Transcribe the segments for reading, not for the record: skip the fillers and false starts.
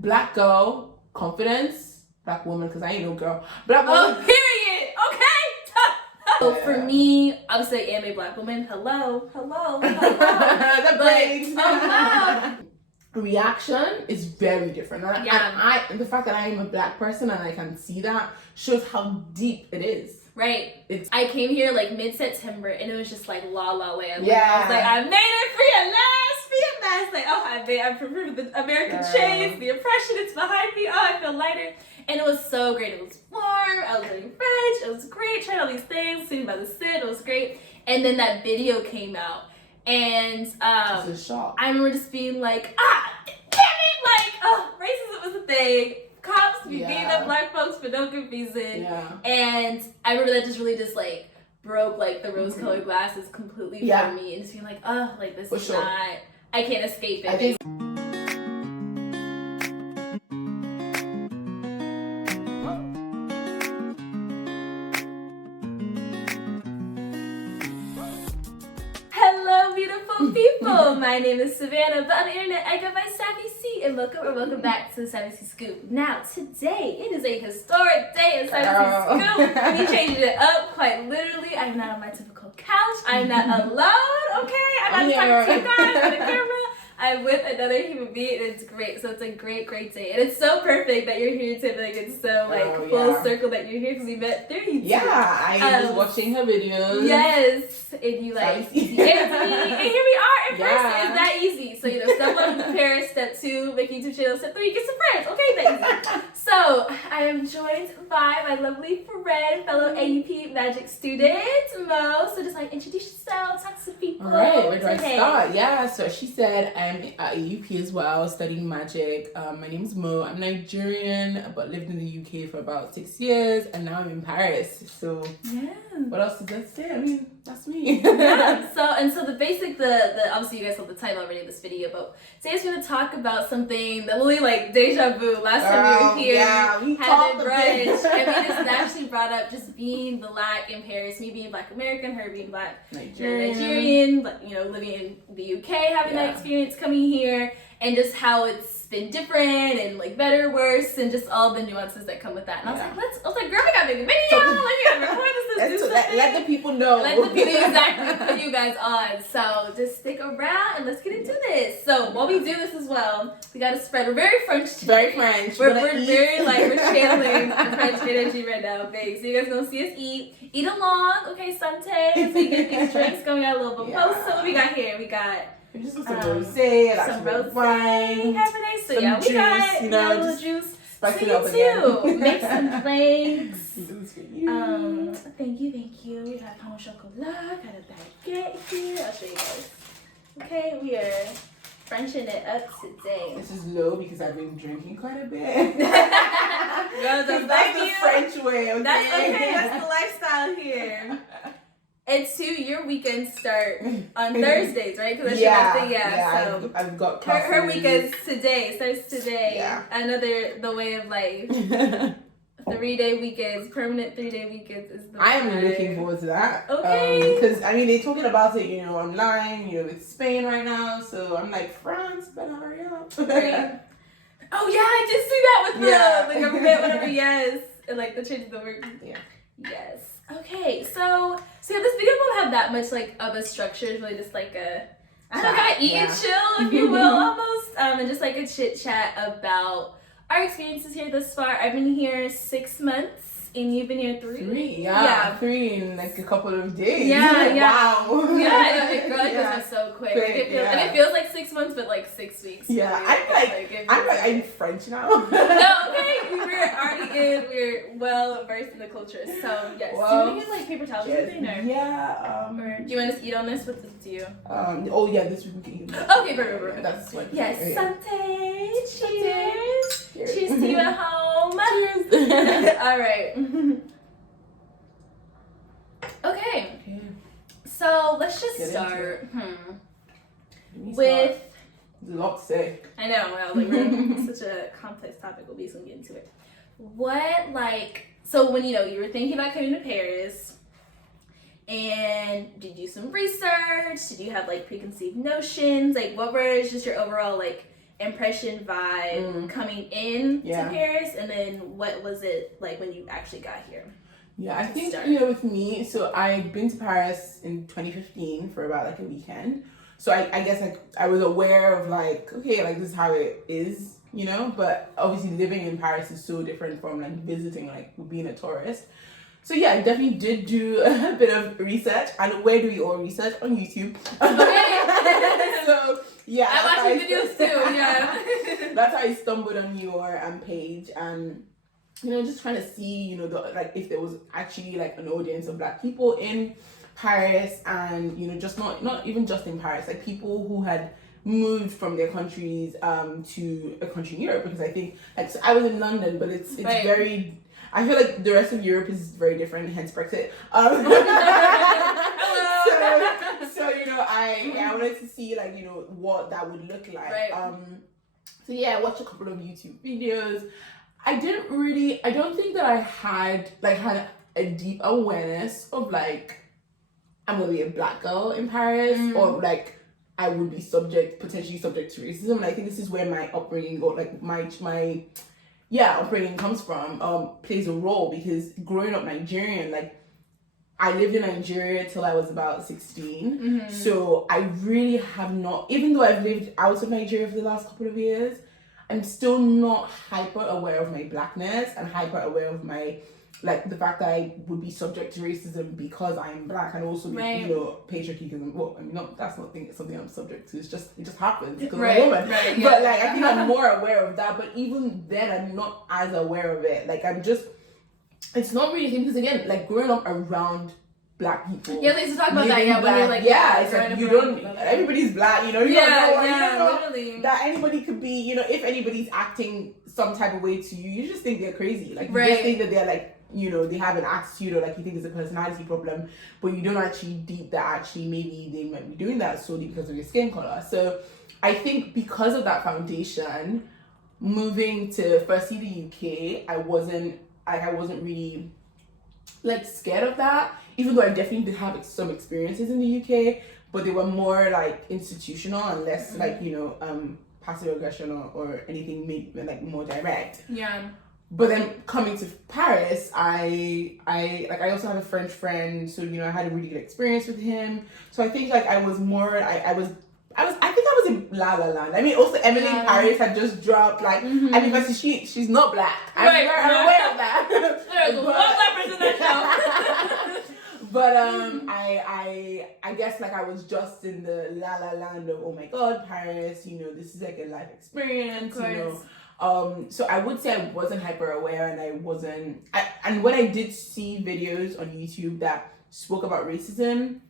Black girl, confidence. Black woman, because I ain't no girl. Black woman. Oh, period. Okay. So for me, obviously I am a black woman. Hello. The braids. Hello. Reaction is very different. And the fact that I am a black person and I can see that shows how deep it is. Right. I came here like mid-September and it was just like la la land. Yeah. I was like, I made it free at last. Like, oh, I prefer the American chains, the oppression, it's behind me. Oh, I feel lighter. And it was so great. It was warm. I was learning French. It was great. Trying all these things. Sitting by the Seine. It was great. And then that video came out. And it was a shock. I remember just being like, damn it! Like, oh, racism was a thing. Cops be beating up black folks for no good reason. Yeah. And I remember that just really just like broke like the rose-colored glasses completely for me, and just being like, oh, like this is not. I can't escape it. Hello, beautiful people. My name is Savannah, but on the internet I go by Savvy C, and welcome back to the Savvy C Scoop. Now, today it is a historic day in Savvy C Scoop. We changed it up quite literally. I'm not on my typical couch. I'm not alone. Okay, I'm not talking to you guys on the camera. I'm with another human being, and it's great. So it's a great day, and it's so perfect that you're here today. Like, it's so like full circle that you're here because we met through YouTube. Yeah, I was watching her videos. Yes, and you like, and here we are in person. It's that easy. So step one, prepare. Step two, make a YouTube channel. Step three, get some friends. Okay, that easy. So I am joined by my lovely friend, fellow AUP magic student, Mo. So just like introduce yourself, talk to some people. All right, where do I start? Yeah, so she said I'm at AUP as well, studying magic. My name is Mo. I'm Nigerian, but lived in the UK for about 6 years, and now I'm in Paris. So what else does that say? I mean, that's me. So the basic, the obviously you guys saw the title already of this video, but today we're gonna talk about something that really like deja vu. Last time we were here, we having brunch, and we just naturally brought up just being black in Paris, me being black American, her being black Nigerian, but living in the UK, having that experience coming here, and just how it's been different and like better, worse, and just all the nuances that come with that. And I was like, girl, we gotta make a video, like we gotta record this, do something. Let the people know. Let the people exactly put you guys on. So just stick around and let's get into this. So while we do this as well, we gotta spread. We're very French today. Very French. We're very like we're channeling the French energy right now, babe. So you guys gonna see us eat along, okay, Sante, as we get these drinks going. We got a little mimosa. So what we got here? We got just some rosé, some rosé, wine, Cabernet. So some we juice, got a little juice. Spice it you up again. too. Make some drinks. Thank you. We got pain au chocolat. Got a baguette here. I'll show you guys. Okay, we are Frenching it up today. This is low because I've been drinking quite a bit. Girl, that's the French way. Okay? That's okay. That's the lifestyle here. And two, your weekends start on Thursdays, right? Because that's your last day. So I've got her weekends today. Starts today. Yeah. The way of life. 3-day weekends, permanent 3-day weekends is the I am looking forward to that. Okay. Because they're talking about it, online, with Spain right now. So I'm like, France, better hurry up. Right. Oh yeah, I did see that with the government, whatever. Yes, and like the change of the word. Yeah. Yes. Okay. So yeah, this video won't have that much like of a structure. It's really just like a eat and chill, if you will, almost, and just like a chit chat about our experiences here thus far. I've been here 6 months, and you've been here 3? 3 in like a couple of days. Yeah. Wow. Yeah, it goes so quick. And it feels like 6 months, but like 6 weeks. Yeah, I'm French now. No, okay. We're well versed in the culture. So yes. Do you want to get like paper towels or something? Or do you want us to eat on this? What to do? This we can eat. Okay, perfect. That's what. Yes, Santé. Cheers. Cheers to you at home. Cheers. All right. Okay. So let's just start with. There's a lot to say. I know. We're such a complex topic. We'll be soon get into it. So when you were thinking about coming to Paris, and did you do some research? Did you have like preconceived notions? Like, what were just your overall like impression vibe coming in to Paris, and then what was it like when you actually got here? Yeah, I think, you know, with me, so I'd been to Paris in 2015 for about like a weekend. So I guess like I was aware of like, okay, like this is how it is, you know, but obviously living in Paris is so different from like visiting, like being a tourist. So yeah, I definitely did do a bit of research. And where do we all research? On YouTube. Okay. So yeah. I watch your videos too, yeah. That's how I stumbled on your page, and you know, just trying to see, you know, like if there was actually like an audience of Black people in Paris, and you know, just not even just in Paris, like people who had moved from their countries to a country in Europe, because I think like so I was in London, but it's very, I feel like the rest of Europe is very different, hence Brexit. So you know, I wanted to see like, you know, what that would look like. So yeah, I watched a couple of YouTube videos. I don't think that I had a deep awareness of like I'm gonna be a Black girl in Paris, or like I would be potentially subject to racism. And I think this is where my upbringing, or like my upbringing comes from, plays a role, because growing up Nigerian, like I lived in Nigeria till I was about 16. So I really have not, even though I've lived out of Nigeria for the last couple of years, I'm still not hyper aware of my Blackness and hyper aware of my, like, the fact that I would be subject to racism because I'm Black, and also, you know, patriarchy, because well, I mean, that's not something I'm subject to. It just happens because I'm a woman. But like, I think I'm more aware of that. But even then, I'm not as aware of it. Like, it's not really a thing, because again, like growing up around Black people. Yeah, they used to talk about that. Yeah, when you're like, it's like you don't. Everybody's Black, you know. You don't know literally. that anybody could be. You know, if anybody's acting some type of way to you, you just think they're crazy. Like you just think that they're like, you know, they have an attitude, or like you think it's a personality problem, but you don't actually deep that actually maybe they might be doing that solely because of your skin color. So I think because of that foundation, moving to firstly the UK, I wasn't really like scared of that, even though I definitely did have some experiences in the UK, but they were more like institutional and less like, you know, passive aggression or anything like more direct. Yeah. But then coming to Paris, I also have a French friend, so you know I had a really good experience with him. So I think like I was in La La Land. I mean, also Emily in Paris had just dropped. Like, I mean, but she's not Black. I'm aware of that. There's one Black person in that show. But I guess like I was just in the La La Land of, oh my God, Paris. You know, this is like a life experience. You know. So I would say I wasn't hyper aware, and and when I did see videos on YouTube that spoke about racism,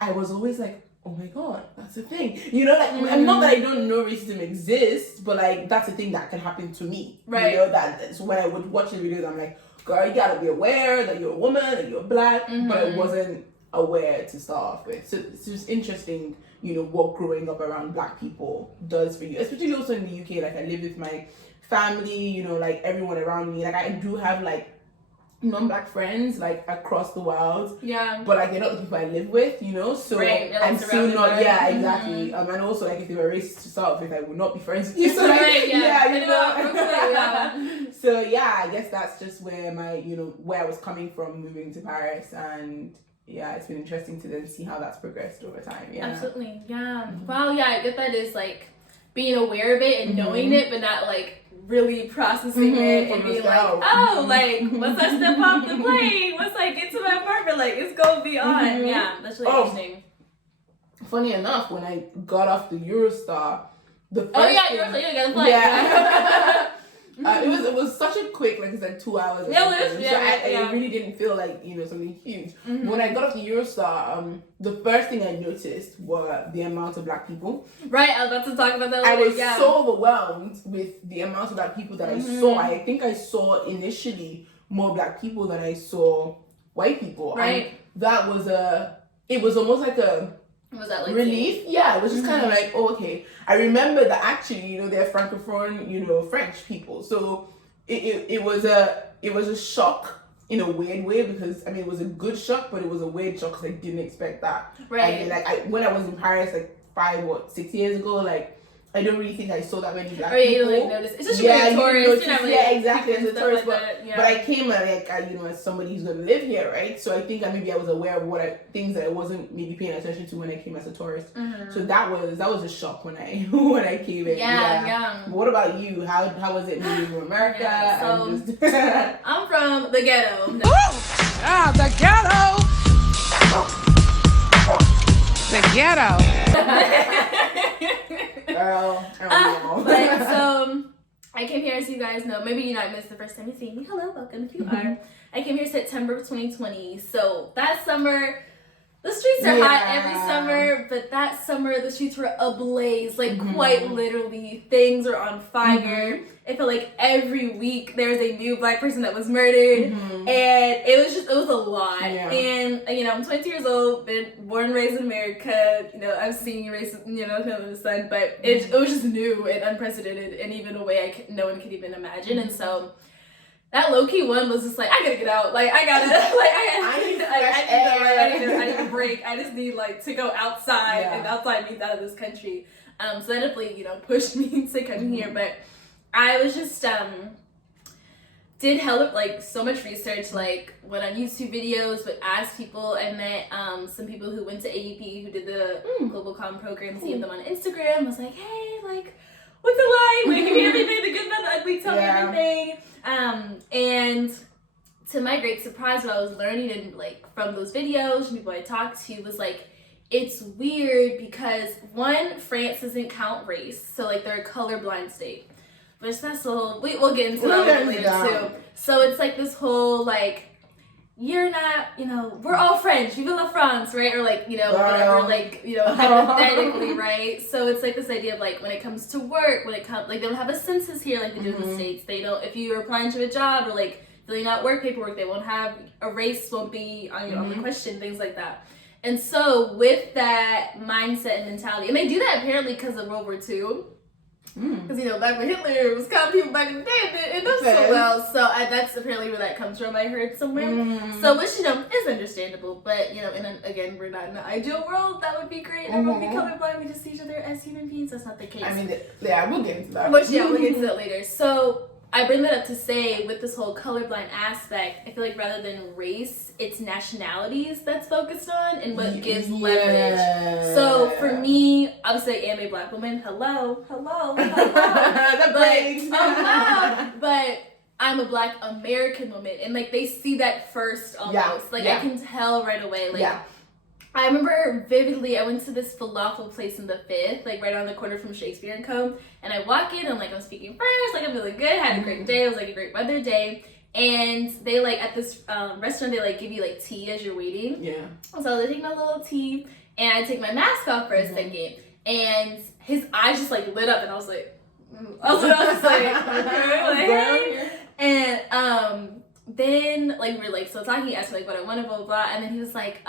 I was always like, oh my God, that's a thing. You know, like, and not that I don't know racism exists, but like, that's a thing that can happen to me. You know, so when I would watch the videos, I'm like, girl, you gotta be aware that you're a woman, that you're Black, but I wasn't aware to start off with. So it's just interesting, you know, what growing up around Black people does for you, especially also in the UK. Like, I live with my family, you know, like everyone around me. Like, I do have like non-Black friends like across the world, but like they're not the people I live with, you know, so I'm still not exactly. And also like if they were racist to start with, I would not be friends with you, so like, you know. So yeah, I guess that's just where where I was coming from moving to Paris, and yeah, it's been interesting to then see how that's progressed over time. Absolutely. Wow. I get that is like being aware of it and knowing it, but not like really processing it and being like, oh, like once I step off the plane, once I get to my apartment, like it's gonna be on. That's really interesting. Funny enough, when I got off the Eurostar, the first it was such a quick, like it's like 2 hours. I really didn't feel like, you know, something huge. When I got off the Eurostar, the first thing I noticed were the amount of Black people. Right, I was about to talk about that later. I was so overwhelmed with the amount of Black people that I saw. I think I saw initially more Black people than I saw white people. Right. And that was it was almost like a was that like relief? Yeah, it was just kind of like, oh, okay. I remember that actually, you know, they're Francophone, you know, French people. So it was a shock in a weird way, because I mean it was a good shock, but it was a weird shock because I didn't expect that. Right. I mean, like when I was in Paris like 5 or 6 years ago, like I don't really think I saw that many black Oh yeah, people. you don't notice. It's just you're a tourist. Exactly, as a tourist. Like but I came as somebody who's gonna live here, right? So I think maybe I was aware of things that I wasn't maybe paying attention to when I came as a tourist. Mm-hmm. So that was a shock when I when I came in. Yeah. What about you? How was it moving from America? Yeah, so I'm from the ghetto. The ghetto. The ghetto. Girl, I don't know. But so I came here, as you guys know, maybe you know, I missed the first time you see me. Hello, welcome if you are. I came here September of 2020. So that summer, the streets are hot every summer, but that summer the streets were ablaze, like quite literally. Things are on fire. It felt like every week there was a new black person that was murdered, and it was a lot. Yeah. And you know, I'm 20 years old, been born and raised in America. You know, I've seen racism, you know, under the sun, but it was just new and unprecedented, and even a way no one could even imagine. And so that low-key one was just like, I gotta get out. Like, I need a break. I just need, like, to go outside, and outside means out of this country. So that definitely, you know, pushed me to come here. But I was just, did so much research, like, went on YouTube videos, but asked people. I met some people who went to AUP, who did the Global Com program, seeing them on Instagram. I was like, hey, like, what's it like? When give me everything, the good, bad, the ugly, tell me everything. And to my great surprise, what I was learning and like from those videos, from people I talked to, was like, it's weird because one, France doesn't count race, so like they're a colorblind state, which that's we'll get into that later too. So it's like this whole like, you're not, you know, we're all French, vive la France, right? Or like, you know, whatever, like, you know, hypothetically, right? So it's like this idea of like, when it comes to work, like they don't have a census here like they do in the States. They don't, if you're applying to a job or like filling out work paperwork, they won't have, a race won't be on the question, things like that. And so with that mindset and mentality, and they do that apparently because of World War II. Because, you know, back when Hitler was counting people back in the day, it does so well. So that's apparently where that comes from, I heard somewhere. So, which, you know, is understandable. But, you know, again, we're not in an ideal world. That would be great. Everyone would be colorblind. We just see each other as human beings. That's not the case. I mean, we'll get into that. Which, we'll get into that later. So, I bring that up to say, with this whole colorblind aspect, I feel like rather than race, it's nationalities that's focused on and what gives leverage. So for me, obviously I am a black woman. Hello. But I'm a black American woman, and like they see that first almost. I can tell right away. Like I remember vividly, I went to this falafel place in the 5th, like right on the corner from Shakespeare and Co. And I walk in, and like I'm speaking French, like I'm feeling good, had a great day. It was like a great weather day. And they like at this restaurant, they like give you like tea as you're waiting. Yeah. So I take my little tea, and I take my mask off for a second, and his eyes just like lit up, and I was like, I was just like, okay, hey. And then like we were like so talking, he asked me like what I wanted, blah blah blah, and then he was like,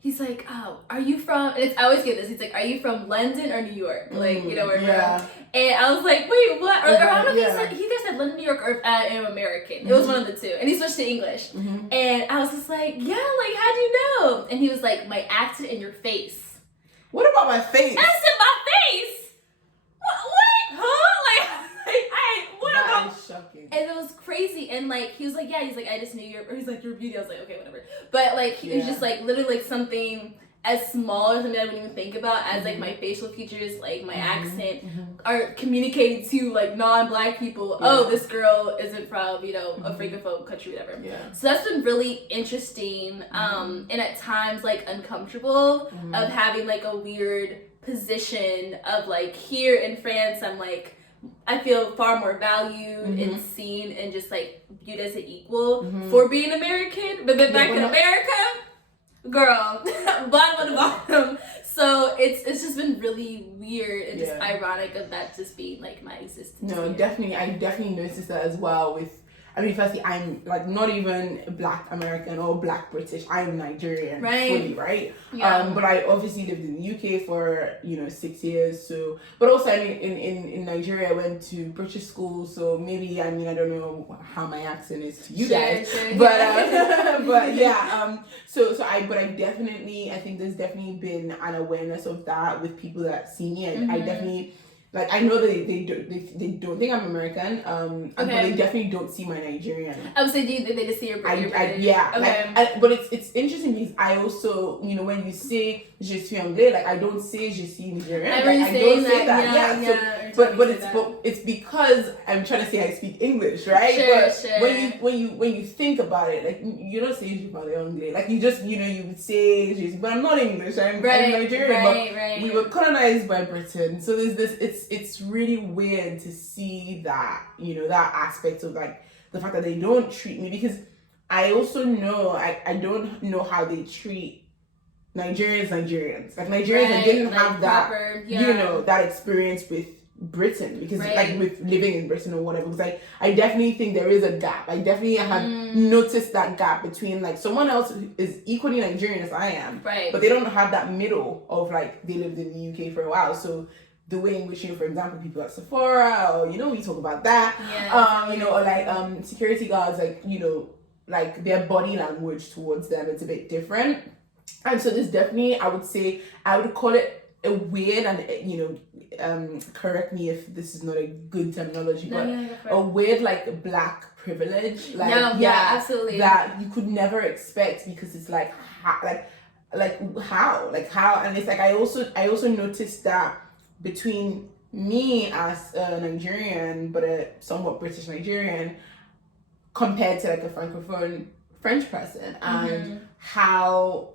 he's like, oh, are you from, and I always get this, he's like, are you from London or New York? Like, you know, where from? And I was like, wait, what? Or I don't know if he either said London, New York, or I am American. It was one of the two. And he switched to English. And I was just like, yeah, like, how'd you know? And he was like, my accent and your face. What about my face? And I said, my face? What? Huh? What about? That is shocking. And it was crazy. And like, he was like, yeah, he's like, I just knew or he's like, your beauty. I was like, okay, whatever. But like, he was just like, literally like something as small as something I wouldn't even think about as like my facial features, like my accent are communicating to like non-black people. Oh, this girl isn't from, you know, a francophone country, whatever. So that's been really interesting, and at times like uncomfortable of having like a weird position of like here in France, I'm like, I feel far more valued and seen and just like viewed as an equal for being American, but then back in America, girl, bottom of the bottom. So it's just been really weird and just ironic of that just being like my existence. No, here. definitely, I definitely noticed that as well. I mean, firstly, I'm like not even Black American or Black British. I'm Nigerian, fully, right? Yeah. But I obviously lived in the UK for 6 years. So, but also, I mean, in Nigeria, I went to British school. So maybe, I mean, I don't know how my accent is to you guys, but but yeah. But I think there's definitely been an awareness of that with people that see me. I definitely. Like, I know they don't think I'm American, but they definitely don't see my Nigerian. I would say, they just see your British. Yeah. Okay. But it's interesting because I also, when you say je suis anglais, like, I don't say je suis Nigerian. I don't say that. Yeah. But it's because I'm trying to say I speak English, right? Sure. When you think about it, like, you don't say je parle anglais. Like, you just, you would say je, but I'm not English. I'm Nigerian. But we were colonized by Britain. So there's this, it's really weird to see that, that aspect of, like, the fact that they don't treat me, because I also know, I don't know how they treat Nigerians. Like, Nigerians that didn't have that, that experience with Britain, because like with living in Britain or whatever, because I definitely think there is a gap. I definitely have noticed that gap between, like, someone else who is equally Nigerian as I am, but they don't have that middle of, like, they lived in the UK for a while, so the way in which, for example, people at Sephora, or, we talk about that, or like security guards, like, like their body language towards them, it's a bit different. And so there's definitely, I would call it a weird, and correct me if this is not a good terminology, but a weird, like, Black privilege, like, absolutely, that you could never expect, because it's like how, and it's like I also noticed that between me as a Nigerian, but a somewhat British Nigerian, compared to, like, a Francophone French person, and how,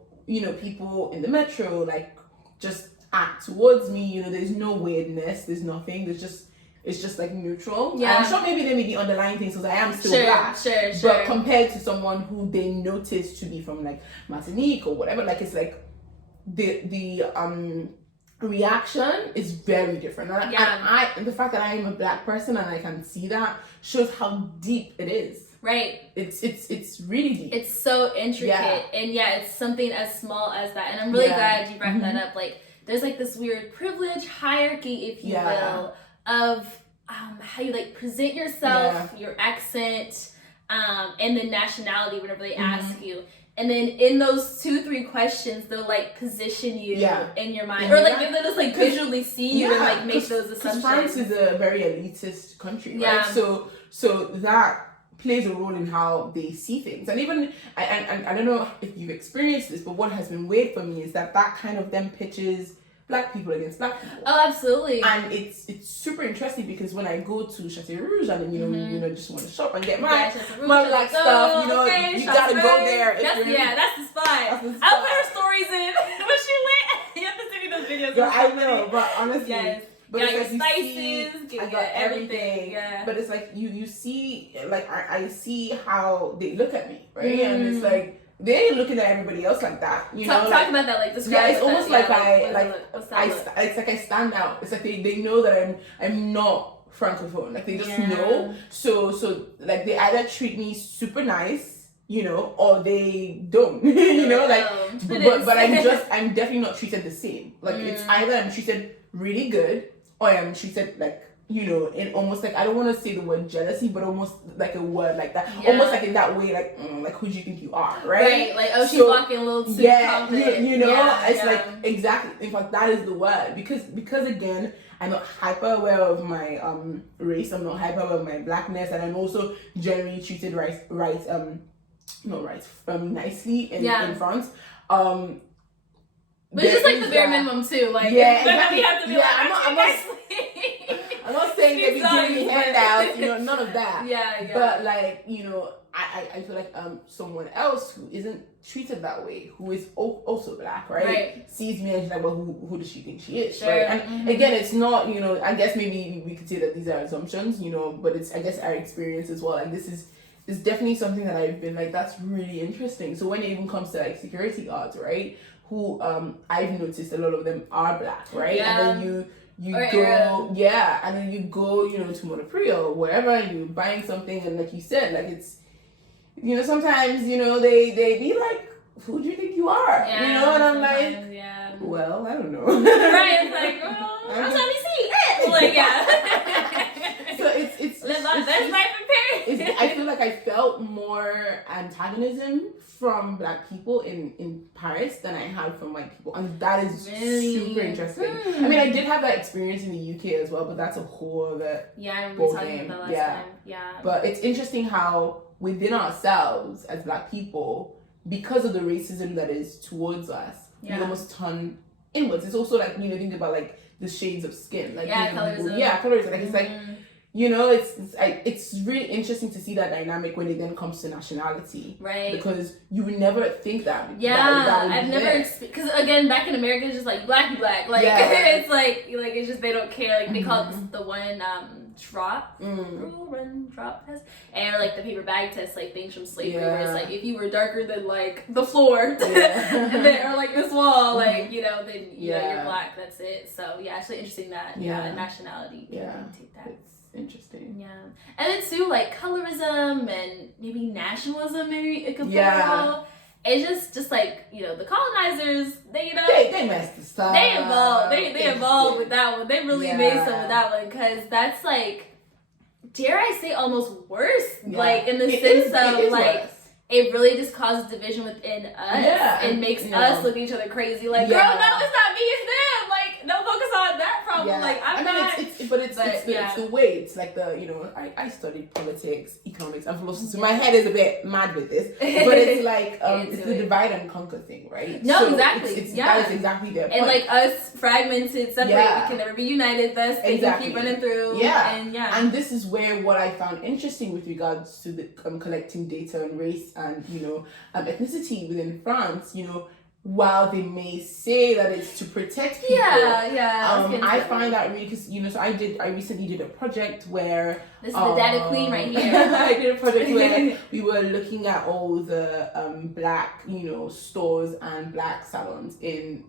people in the metro, like, just act towards me, there's no weirdness, there's nothing, it's just like neutral. I'm sure maybe there may be underlying things, because I am still Black, but compared to someone who they notice to be from, like, Martinique or whatever, like, it's like the reaction is very different, and the fact that I am a Black person and I can see that shows how deep it is. It's really deep. It's so intricate, and it's something as small as that. And I'm really glad you brought that up. Like, there's, like, this weird privilege hierarchy, if you will, of how you, like, present yourself, your accent, and the nationality whenever they ask you. And then in those 2-3 questions, they'll, like, position you in your mind, or, like, they'll just, like, visually see you and, like, make those assumptions. France is a very elitist country, right? So that plays a role in how they see things, and even and I don't know if you've experienced this, but what has been weird for me is that kind of then pitches Black people against Black people. Oh, absolutely. And it's super interesting, because when I go to Chateau Rouge and just want to shop and get my Black stuff, you gotta go there. That's the spot. I'll put her stories in when she went. You have to send me those videos. Girl, I will, but honestly. But it's like spices, I got everything. But it's like you see, like, I see how they look at me, right? And it's like they ain't looking at everybody else like that. Talk about that, like, describe. It's almost like it's like I stand out. It's like they know that I'm not Francophone. Like, they just know. So like, they either treat me super nice, or they don't, but I'm definitely not treated the same. Like, it's either I'm treated really good, or I'm treated, like, in almost, like, I don't want to say the word jealousy, but almost like a word like that, almost like in that way, like, like, who do you think you are, right? Like, oh, she's walking a little too confident. It's like, exactly, in fact, that is the word, because again, I'm not hyper aware of my race, I'm not hyper aware of my Blackness, and I'm also generally treated nicely in France. But it's just, like, the bare minimum too. Like, exactly. have to be I'm not saying they be giving me handouts, none of that. But, like, I feel like someone else who isn't treated that way, who is also Black, right? Sees me and she's like, well, who does she think she is, right? And again, it's not, I guess maybe we could say that these are assumptions, but it's, I guess, our experience as well. And this is definitely something that I've been like, that's really interesting. So when it even comes to, like, security guards, right? Who I've noticed a lot of them are Black, right? And then you or go, Arab. yeah, and then you go, you know, to Monoprix or wherever, and you're buying something, and like you said, like it's, you know, sometimes, you know, they be like, who do you think you are? Yeah, you know, and I'm like, yeah. well, I don't know. Right, it's like, well, I'm trying to see it. Like, yeah. So it's live my best life in Paris. I feel like I felt more antagonism from Black people in Paris than I had from white people, and that is Really? super interesting. I mean, I did have that experience in the UK as well, but that's a whole other. Yeah, I remember talking about that last time. Yeah. But it's interesting how within ourselves as Black people, because of the racism that is towards us, we almost turn inwards. It's also like, you know, think about like the shades of skin, like colorism. Like it's like, you know, it's really interesting to see that dynamic when it then comes to nationality, right? Because you would never think that. I've never, because again, back in America, it's just like black, like it's like it's just they don't care. Like they call it the one drop test, and like the paper bag test, like things from slavery, where it's like if you were darker than like the floor, and then, or like this wall, like you know, then you know you're Black. That's it. So yeah, actually interesting that nationality can take that. It's interesting. Yeah, and then too like colorism and maybe nationalism, maybe it could play a role. It's just like, you know, the colonizers, they, you know, they messed this up. They involved with that one. They really made some with that one, because that's like, dare I say, almost worse. Like in the sense of like worse. It really just causes division within us and makes us look at each other crazy. Like, girl, no, it's not me, it's them. Like, don't focus on that problem. Like, it's the way. It's like the, you know, I studied politics, economics, and philosophy. So my head is a bit mad with this, but it's like it's the divide and conquer thing, right? No, so exactly. That is exactly their point. And like us fragmented, separate, we can never be united. Thus, they can keep running through. And this is where what I found interesting with regards to the collecting data on race and, you know, ethnicity within France, you know, while they may say that it's to protect people, I find that really, because, you know, so I recently did a project where this is the data queen right here. I did a project where we were looking at all the Black, you know, stores and Black salons in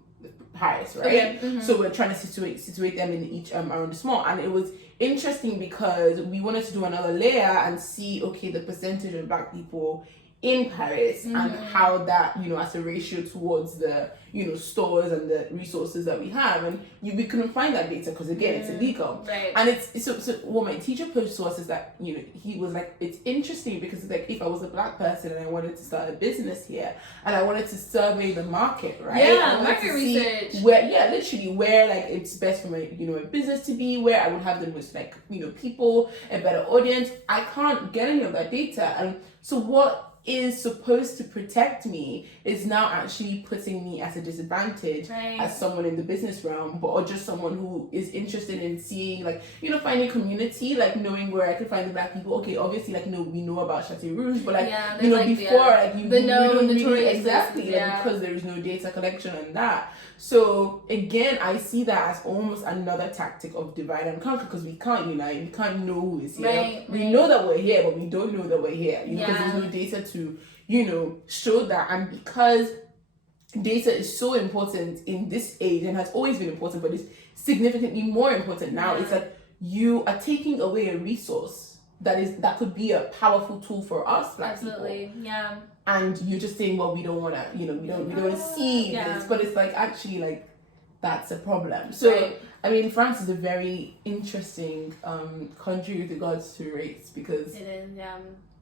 Paris, right? Okay. So we're trying to situate them in each arrondissement, and it was interesting because we wanted to do another layer and see, okay, the percentage of Black people in Paris and how that, you know, as a ratio towards the, you know, stores and the resources that we have, and we couldn't find that data because again it's illegal, right? And it's so what my teacher posed to us is that, you know, he was like, it's interesting because it's like, if I was a Black person and I wanted to start a business here and I wanted to survey the market, right? Market research, where literally where like it's best for my, you know, a business to be, where I would have the most, like, you know, people, a better audience. I can't get any of that data, and so what is supposed to protect me is now actually putting me at a disadvantage as someone in the business realm, or just someone who is interested in seeing, like, you know, finding community, like knowing where I can find the Black people. Okay, obviously, like, no, we know about Chateau Rouge, but like, you know, like before, like, you don't really exactly, like, because there is no data collection on that. So again, I see that as almost another tactic of divide and conquer, because we can't unite, we can't know who is here. We know that we're here, but we don't know that we're here, you know, because there's no data to, you know, show that. And because data is so important in this age and has always been important, but it's significantly more important now, it's like you are taking away a resource that could be a powerful tool for us, Black people. And you're just saying, well, we don't want to, you know, we don't want to see this, but it's like, actually, like, that's a problem. So I mean, France is a very interesting country with regards to race, because it is,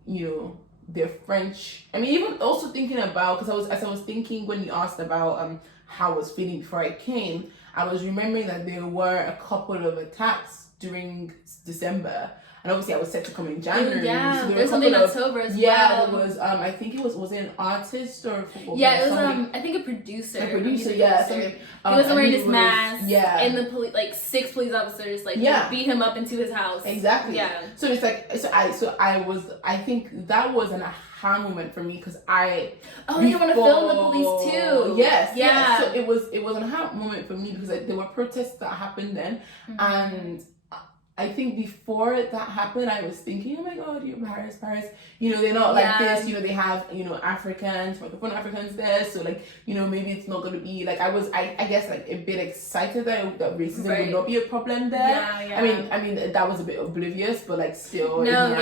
you know, they're French. I mean, even also thinking about, because I was thinking when you asked about how I was feeling before I came, I was remembering that there were a couple of attacks during December. And obviously, I was set to come in January. So there's something in October as well. Yeah, there was. I think it was it an artist or a football player? Yeah, it was. I think a producer. Something. He wasn't wearing his mask. Yeah. And the like 6 police officers beat him up into his house. Exactly. Yeah. So it's like I think that was an aha moment for me, because I. Oh, you want to film the police too? Yes. Yeah. So it was an aha moment for me, because there were protests that happened then, and I think before that happened, I was thinking, oh my God, Paris. You know, they're not like this. You know, they have, you know, Africans, Francophone Africans there. So, like, you know, maybe it's not going to be, like, I guess, like, a bit excited that racism would not be a problem there. Yeah. I mean, that was a bit oblivious, but, like, still. No,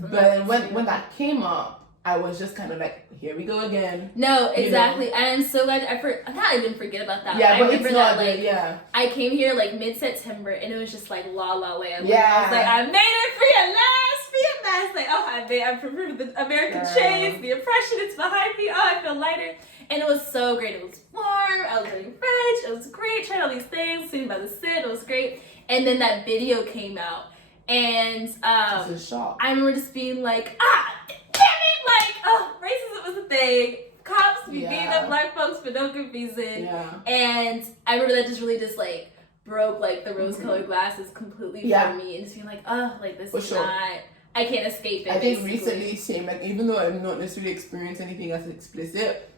But when that came up, I was just kind of like, here we go again. No, exactly. You know? And I'm so glad I didn't forget about that. Yeah, I but remember it's not that, like, I came here like mid-September and it was just like la la land. Yeah. I was like, I made it free at last. Like, oh, I've removed the American chains, the oppression, it's behind me. Oh, I feel lighter. And it was so great. It was warm. I was learning French. It was great. Trying all these things, sitting by the Seine. It was great. And then that video came out. And it's a shock. I remember just being like, damn it! Like, oh, racism was a thing. Cops be beating up black folks for no good reason. Yeah. And I remember that just really just like broke like the rose-colored glasses completely for me, and just being like, oh, like this is not. I can't escape it. I think recently, same. Like, even though I've not necessarily experienced anything as explicit,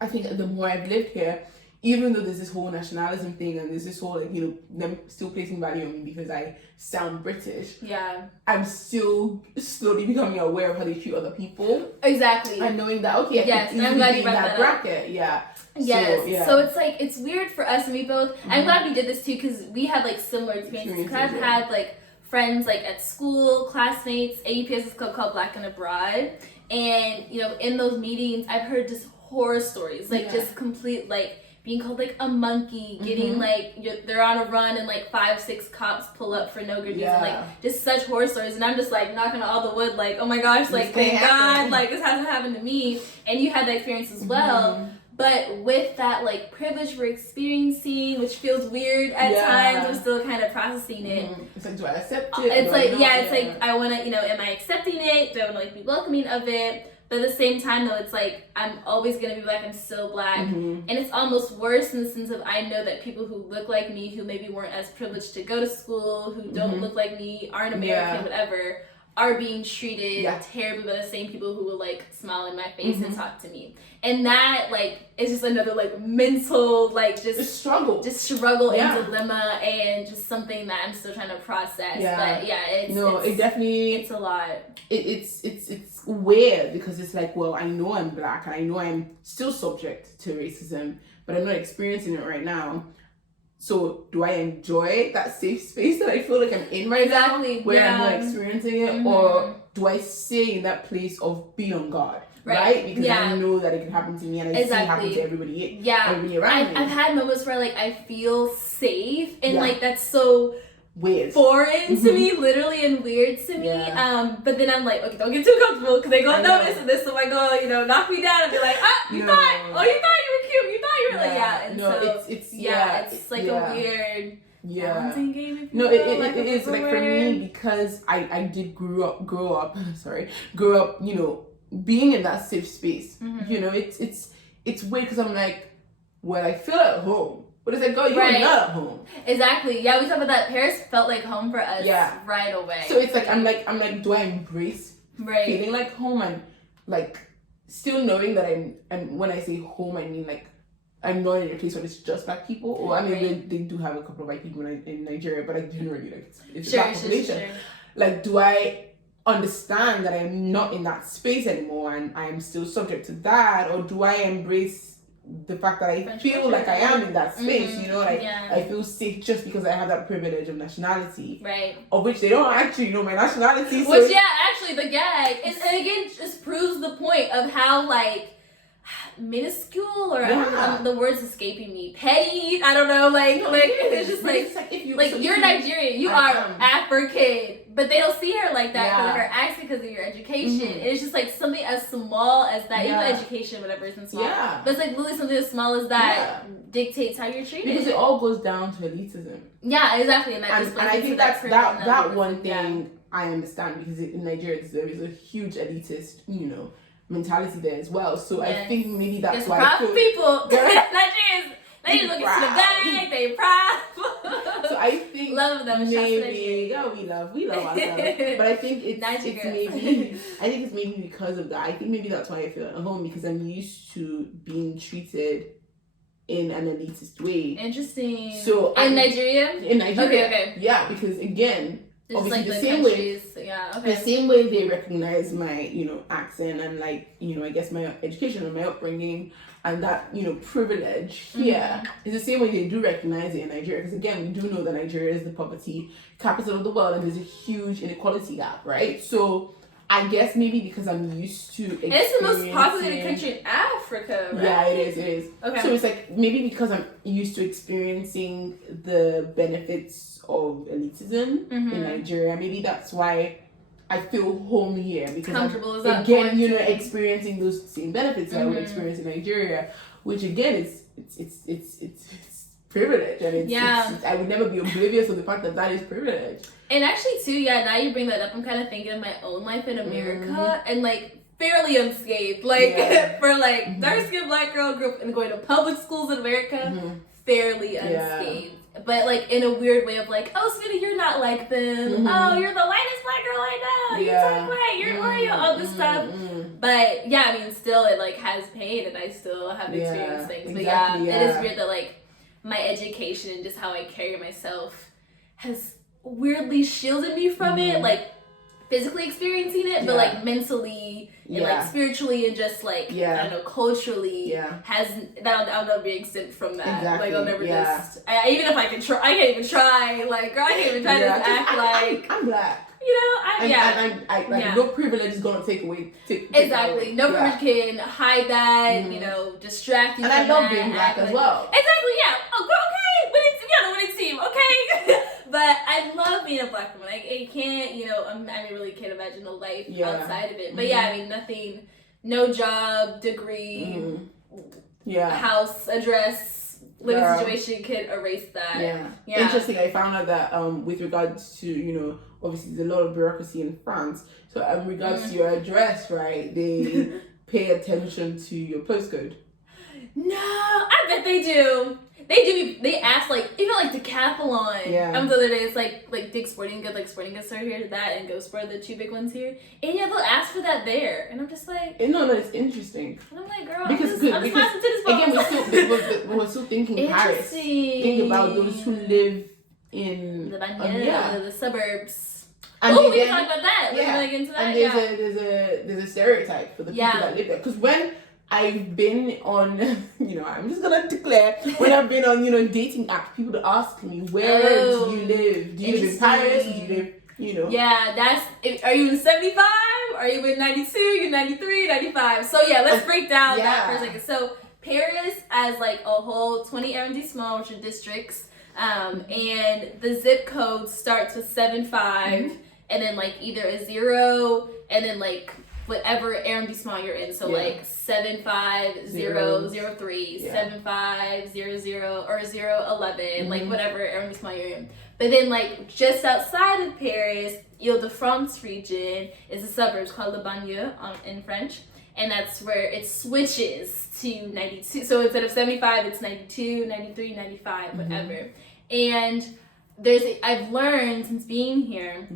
I think the more I've lived here, even though there's this whole nationalism thing and there's this whole, like, you know, them still placing value on me because I sound British. Yeah. I'm still slowly becoming aware of how they treat other people. Exactly. And knowing that, okay, I can easily be in that bracket. Yeah. Yes. So it's like, it's weird for us, and we both, I'm glad we did this too, because we had like similar experiences. Because I've had like friends like at school, classmates, AUPS is called Black and Abroad. And, you know, in those meetings, I've heard just horror stories, like just complete, like, being called like a monkey, getting like they're on a run and like 5-6 cops pull up for no good reason, like just such horror stories. And I'm just like knocking on all the wood, like, oh my gosh, like thank God, like this hasn't happened to me. And you had that experience as well. But with that like privilege we're experiencing, which feels weird at times, we're still kind of processing it. It's like, do I accept it? It's like it's like I want to, you know, am I accepting it? Do I want to like be welcoming of it? But at the same time, though, it's like, I'm always going to be black, I'm still black. And it's almost worse in the sense of, I know that people who look like me, who maybe weren't as privileged to go to school, who don't look like me, aren't American, whatever, are being treated terribly by the same people who will, like, smile in my face and talk to me. And that, like, is just another, like, mental, like, just struggle and dilemma, and just something that I'm still trying to process. But, it's a lot. It's weird, because it's like, well, I know I'm black, and I know I'm still subject to racism, but I'm not experiencing it right now. So do I enjoy that safe space that I feel like I'm in right now, where I'm not experiencing it, or do I stay in that place of be on guard, right? Because I know that it can happen to me, and I see it happen to everybody around me. I've had moments where like I feel safe, and like that's so weird, foreign to me, literally, and weird to me. But then I'm like, okay, don't get too comfortable, because they gonna notice, and this might go, you know, knock me down and be like, you thought you were cute, you thought you were it's like a weird balancing game, if you will. It is like, for me, because I did grow up, you know, being in that safe space. You know, it's weird, because I'm like, well, I feel at home. But it's like, girl, you're not at home. Exactly. Yeah, we talked about that. Paris felt like home for us right away. So it's like, I'm like, do I embrace feeling like home, and like still knowing that and when I say home, I mean like I'm not in a place where it's just black people, or I mean they do have a couple of white people in Nigeria, but like generally like it's a black population. Like, do I understand that I'm not in that space anymore, and I'm still subject to that, or do I embrace the fact that I feel like I am in that space, you know, like I feel safe just because I have that privilege of nationality, of which they don't actually know my nationality. So which actually the gag, and again just proves the point of how like minuscule, or I don't know, the word's escaping me, petty, I don't know, like it's just like you're Nigerian, you are African, but they don't see her like that because of her accent, because of your education. And it's just like something as small as that, even education, whatever, isn't small, but it's like literally something as small as that dictates how you're treated, because it all goes down to elitism. Exactly. And I think that one thing I understand, because in Nigeria there is a huge elitist, you know, mentality there as well. So I think maybe that's why proud people Nigerians, they look into the bag, they proud. So I think love them, maybe we love ourselves, but I think it's maybe because of that. I think maybe that's why I feel at home, because I'm used to being treated in an elitist way. Interesting. So in Nigeria? Okay. Yeah, because again, it's obviously like the the same countries. way. Yeah, okay. The same way they recognize my, accent and like, I guess my education and my upbringing and that, privilege here is the same way they do recognize it in Nigeria. Because again, we do know that Nigeria is the poverty capital of the world and there's a huge inequality gap, right? So I guess maybe because I'm used to experiencing... And it's the most populated country in Africa, right? Yeah, it is. Okay. So it's like, maybe because I'm used to experiencing the benefits of elitism in Nigeria, maybe that's why I feel home here. Because comfortable I'm, is that again, point? experiencing those same benefits that I would experience in Nigeria, which again is it's privilege, and it's I would never be oblivious of the fact that is privilege. And actually too, now you bring that up, I'm kind of thinking of my own life in America and like fairly unscathed, like for like dark-skinned black girl grew up and going to public schools in America, fairly unscathed. But like in a weird way of like, oh, Smitty, you're not like them. Oh, you're the whitest black girl I know. You talk white. You're loyal. All this stuff. But yeah, I mean, still it like has pain, and I still have experienced things. But it is weird that like my education and just how I carry myself has weirdly shielded me from it, like physically experiencing it, but like mentally and like spiritually and just like I don't know, culturally has I'll never be exempt from that. Like I'll never just even if I can try, I can't even try. Like girl, I can't even try to act like I'm black. I no privilege is gonna take away. Exactly, no privilege can hide that. Distract you. And I love being black as well. Exactly, yeah. Oh, okay, winning team. Okay. But I love being a black woman. I can't, I really can't imagine a life outside of it. But I mean, nothing, no job, degree, house, address, living situation could erase that. Yeah. Interesting. I found out that with regards to, obviously there's a lot of bureaucracy in France. So in regards to your address, right, they pay attention to your postcode. No, I bet they do. They do. They ask like even like Decathlon. The other day it's like Dick's Sporting Goods, like Sporting Goods store here, that and Go Sport, the two big ones here. And they'll ask for that there, and I'm just like, no, it's interesting. And I'm like, girl, because I'm just passing to this again, we're still thinking Paris. Think about those who live in the banlieue, the suburbs. And we can talk about that. Yeah. Like into that. And there's a stereotype for the people that live there. Because when I've been on, I'm just gonna declare, when I've been on, dating apps, people ask me, where do you live? Do you live in Paris? Do you live, Yeah, are you in 75? Are you in 92? You're 93, 95. So let's break down that for a second. So Paris as like a whole 20 arrondissements, which are districts, and the zip code starts with 75, and then like either a 0, and then like whatever arrondissement you're in, so like 75003, 7500 or 011, like whatever arrondissement you're in. But then like just outside of Paris, Ile-de-France region is a suburbs called Le Banlieue in French, and that's where it switches to 92. So instead of 75, it's 92, 93, 95, whatever. And I've learned since being here,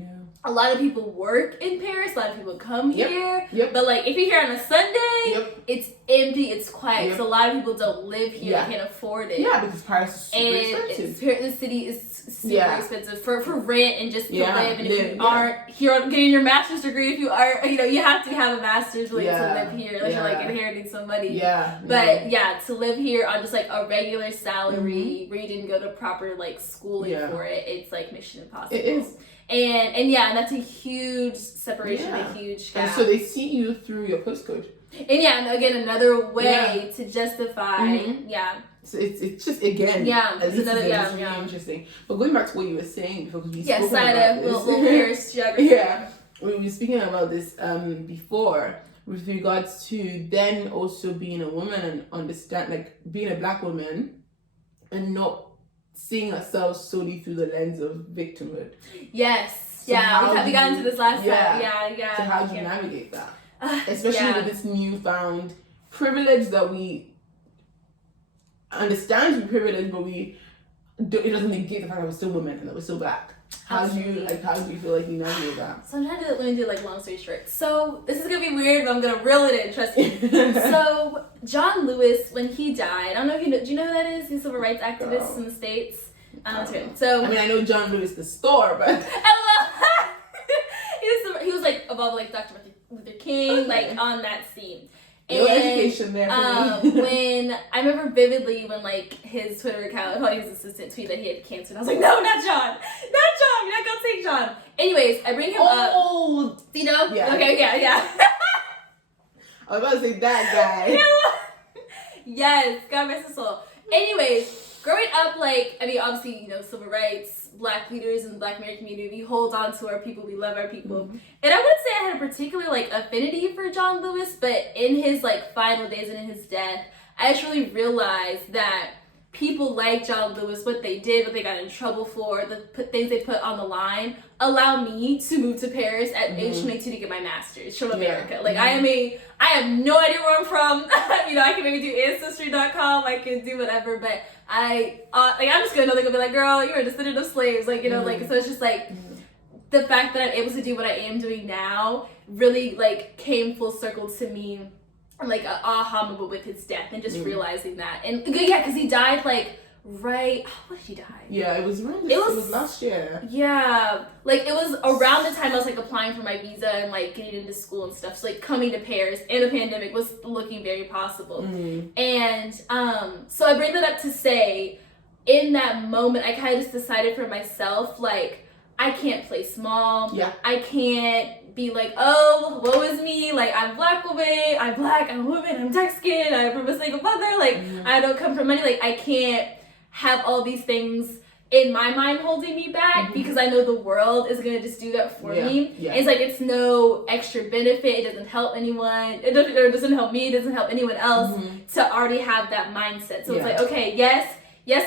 a lot of people work in Paris, a lot of people come here, but like if you're here on a Sunday, it's empty, it's quiet, because a lot of people don't live here, they can't afford it. Yeah, because Paris is super expensive. The city is super expensive for rent and just to live, and if you aren't here getting your master's degree, if you are, you have to have a master's really to live here, unless you're like inheriting some money. But to live here on just like a regular salary, where you didn't go to proper like schooling for it, it's like mission impossible. It is. And that's a huge separation, a huge gap. And so they see you through your postcode. And again, another way to justify, So it's just, again, it's another, really interesting. But going back to what you were saying before, because we spoke side about of this. little Paris geography. We were speaking about this before, with regards to then also being a woman and understand, like being a black woman and not seeing ourselves solely through the lens of victimhood. Yes. So we got into this last time. So how do you navigate that? Especially with this newfound privilege that we understand to be privileged, but it doesn't negate the fact that we're still women and that we're still black. How do you feel like you navigate that? So I'm trying to, let me do like long story short. So this is gonna be weird, but I'm gonna reel it in, trust me. So John Lewis, when he died, I don't know if you know, do you know who that is? He's a civil rights activist in the States. So I mean, I know John Lewis the store, but he was like above like Dr. Martin Luther King, like on that scene. No education there for me. When I remember vividly when like his Twitter account, probably his assistant tweeted that he had cancer, and I was like, no, not John, you're not gonna take John. Anyways, I bring him up. Do you know? Yeah. Okay, yeah. I was about to say that guy. Yes, God rest his soul. Anyways, growing up, like, I mean, obviously, you know, civil rights, Black leaders in the Black American community, we hold on to our people, we love our people. Mm-hmm. And I wouldn't say I had a particular, like, affinity for John Lewis, but in his, like, final days and in his death, I just really realized that people like John Lewis, what they did, what they got in trouble for, the things they put on the line, allow me to move to Paris at age 22 to get my master's from America. Like, I have no idea where I'm from. You know, I can maybe do Ancestry.com, I can do whatever, but I'm just gonna know they're gonna be like, girl, you're a descendant of slaves. Like, you know, like, so it's just like, the fact that I'm able to do what I am doing now really, like, came full circle to me. Like an aha moment with his death and just realizing that. And yeah, because he died like right, when did he die? Yeah, it was around it was last year. Yeah, like it was around the time I was like applying for my visa and like getting into school and stuff. So like coming to Paris in a pandemic was looking very possible. And so I bring that up to say, in that moment I kind of just decided for myself, like, I can't play small. Yeah. I can't be like, oh, woe is me, like, I'm Black woman, I'm Black, I'm a woman, I'm dark skinned, I'm from a single mother, like, I don't come from money, like, I can't have all these things in my mind holding me back because I know the world is gonna just do that for me. Yeah. It's like, it's no extra benefit, it doesn't help anyone, it doesn't help me, it doesn't help anyone else to already have that mindset. So it's like, okay, yes,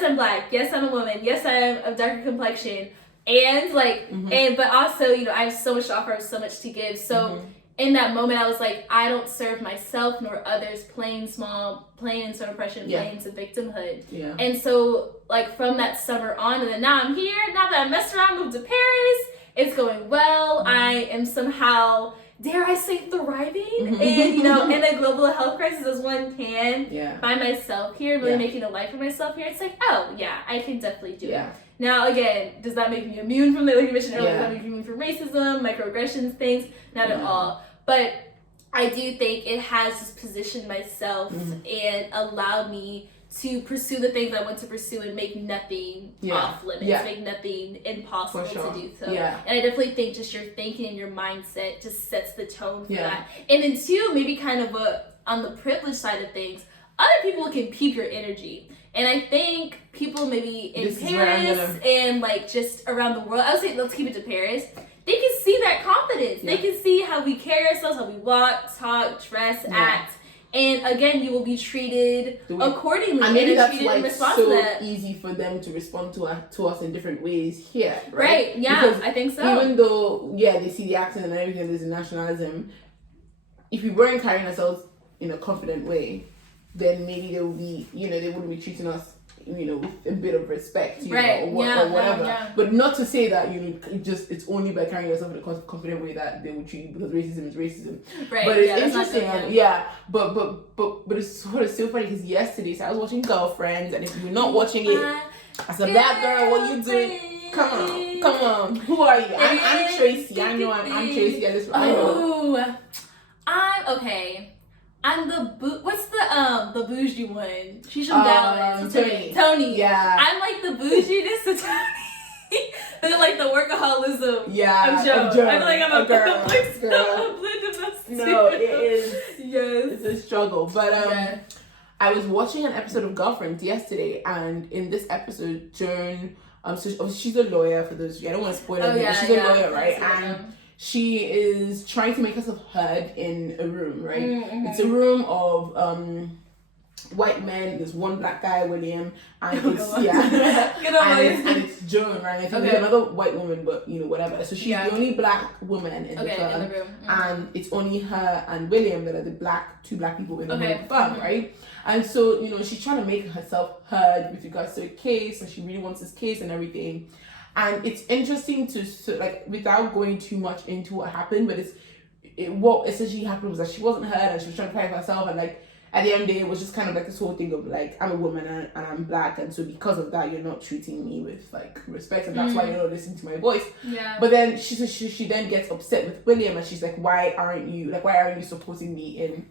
I'm Black, yes, I'm a woman, yes, I'm of darker complexion, and like, and but also, you know, I have so much to offer, I have so much to give. So in that moment, I was like, I don't serve myself nor others playing small, playing into oppression, playing into victimhood. Yeah. And so, like, from that summer on, and then now I'm here. Now that I messed around, moved to Paris, it's going well. I am somehow, dare I say, thriving, and you know, in a global health crisis as one can, by myself here, really making a life for myself here. It's like, oh yeah, I can definitely do it. Now, again, does that make me immune from, like you mentioned earlier, does that make me immune from racism, microaggressions, things? Not at all. But I do think it has just positioned myself and allowed me to pursue the things I want to pursue and make nothing off limits, make nothing impossible to do so. And I definitely think just your thinking and your mindset just sets the tone for that. And then two, maybe kind of on the privilege side of things, other people can peep your energy. And I think people maybe in Paris and like just around the world, I would say let's keep it to Paris, they can see that confidence. They can see how we carry ourselves, how we walk, talk, dress, act. And again, you will be treated accordingly. And maybe that's why it's so easy for them to respond to us in different ways here. Right? Yeah, because I think so. Even though, they see the accent and everything, there's a nationalism. If we weren't carrying ourselves in a confident way, then maybe they would be, they wouldn't be treating us, with a bit of respect, or whatever. But not to say that, it's only by carrying yourself in a confident way that they would treat you, because racism is racism. Right. But it's interesting, but it's sort of so funny, because yesterday, so I was watching Girlfriends, and if you're not watching it, as a Black girl, what you doing? Come on. Who are you? I'm Tracy. I know I'm Tracy at this point. I'm okay. I'm what's the bougie one? She's from Dallas. Tony. Yeah. I'm like the bouginess of Tony. But then like the workaholism. Yeah. Of Joe. I feel like I'm a girl. Blend of those two. No, it is. Yes. It's a struggle. But I was watching an episode of Girlfriends yesterday, and in this episode, Joan, so she's a lawyer, for those. I don't want to spoil anything, but she's a lawyer, right? And she is trying to make herself heard in a room, right? It's a room of white men. There's one Black guy, William, and it's and it's Joan, right? I think there's another white woman, but whatever. So she's the only Black woman in the firm, in the room. And it's only her and William that are the two Black people in the whole firm, right? And so she's trying to make herself heard with regards to a case, and she really wants this case and everything. And it's interesting to, like, without going too much into what happened, but what essentially happened was that she wasn't heard and she was trying to fight for herself, and like at the end of the day it was just kind of like this whole thing of like, I'm a woman and I'm black, and so because of that you're not treating me with like respect, and that's why you're not listening to my voice. But then she then gets upset with William, and she's like, why aren't you supporting me in,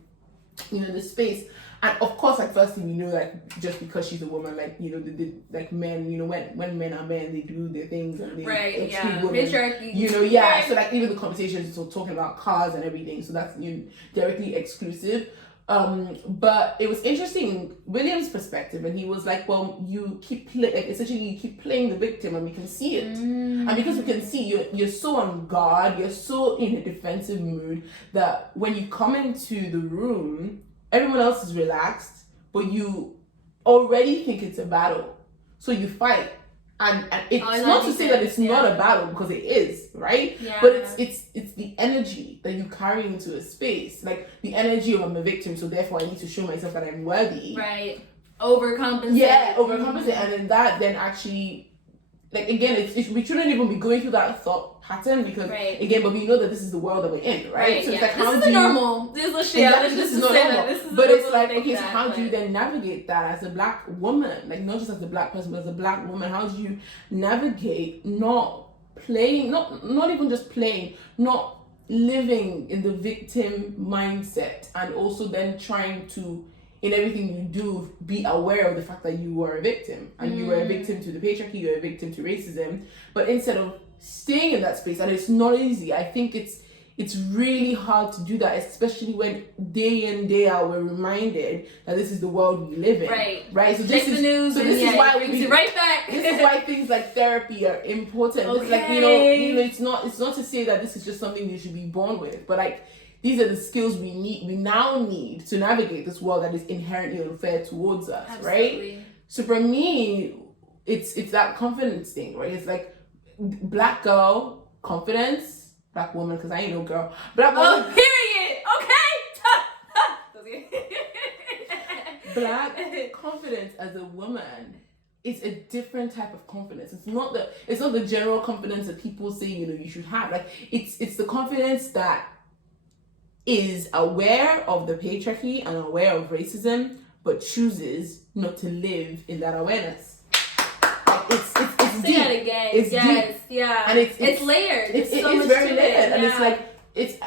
you know, this space? And of course, like, first thing, you know, like, just because she's a woman, like, you know, like men, you know, when men are men, they do their things and they exclude women. Patriarchy. You know, so like even the conversations are talking about cars and everything, so that's, you know, directly exclusive. But it was interesting, William's perspective, and he was like, well, you keep essentially you keep playing the victim, and we can see it. And because we can see you're so on guard, you're so in a defensive mood that when you come into the room, everyone else is relaxed, but you already think it's a battle. So you fight. And it's not to say that it's not a battle, because it is, right? But it's the energy that you carry into a space. Like the energy of I'm a victim, so therefore I need to show myself that I'm worthy. Right. Overcompensate. Yeah, overcompensate. And then that then actually, like, again, we shouldn't even be going through that thought pattern, because again, but we know that this is the world that we're in, right? So it's like, how do you normal? This is not normal. But it's like, okay, so how do you then navigate that as a black woman? Like, not just as a black person, but as a black woman, how do you navigate not playing, not even just playing, not living in the victim mindset, and also then trying to, in everything you do, be aware of the fact that you were a victim, and you were a victim to the patriarchy, you were a victim to racism, but instead of staying in that space, and it's not easy. I think it's really hard to do that, especially when day in, day out we're reminded that this is the world we live in. Right. So this is the news. So this is why we brings it right back. This is why things like therapy are important. It's like, you know, it's not to say that this is just something you should be born with, but like, these are the skills we now need to navigate this world that is inherently unfair towards us. Absolutely. Right? So for me, it's that confidence thing, right? It's like, black girl, confidence, black woman, because I ain't no girl. Black woman. Period. Okay. Black confidence as a woman is a different type of confidence. It's not the general confidence that people say, you know, you should have. Like, it's the confidence that is aware of the patriarchy and aware of racism, but chooses not to live in that awareness. It's deep. That again. It's deep. Yeah. And it's layered. It's very layered. And it's like,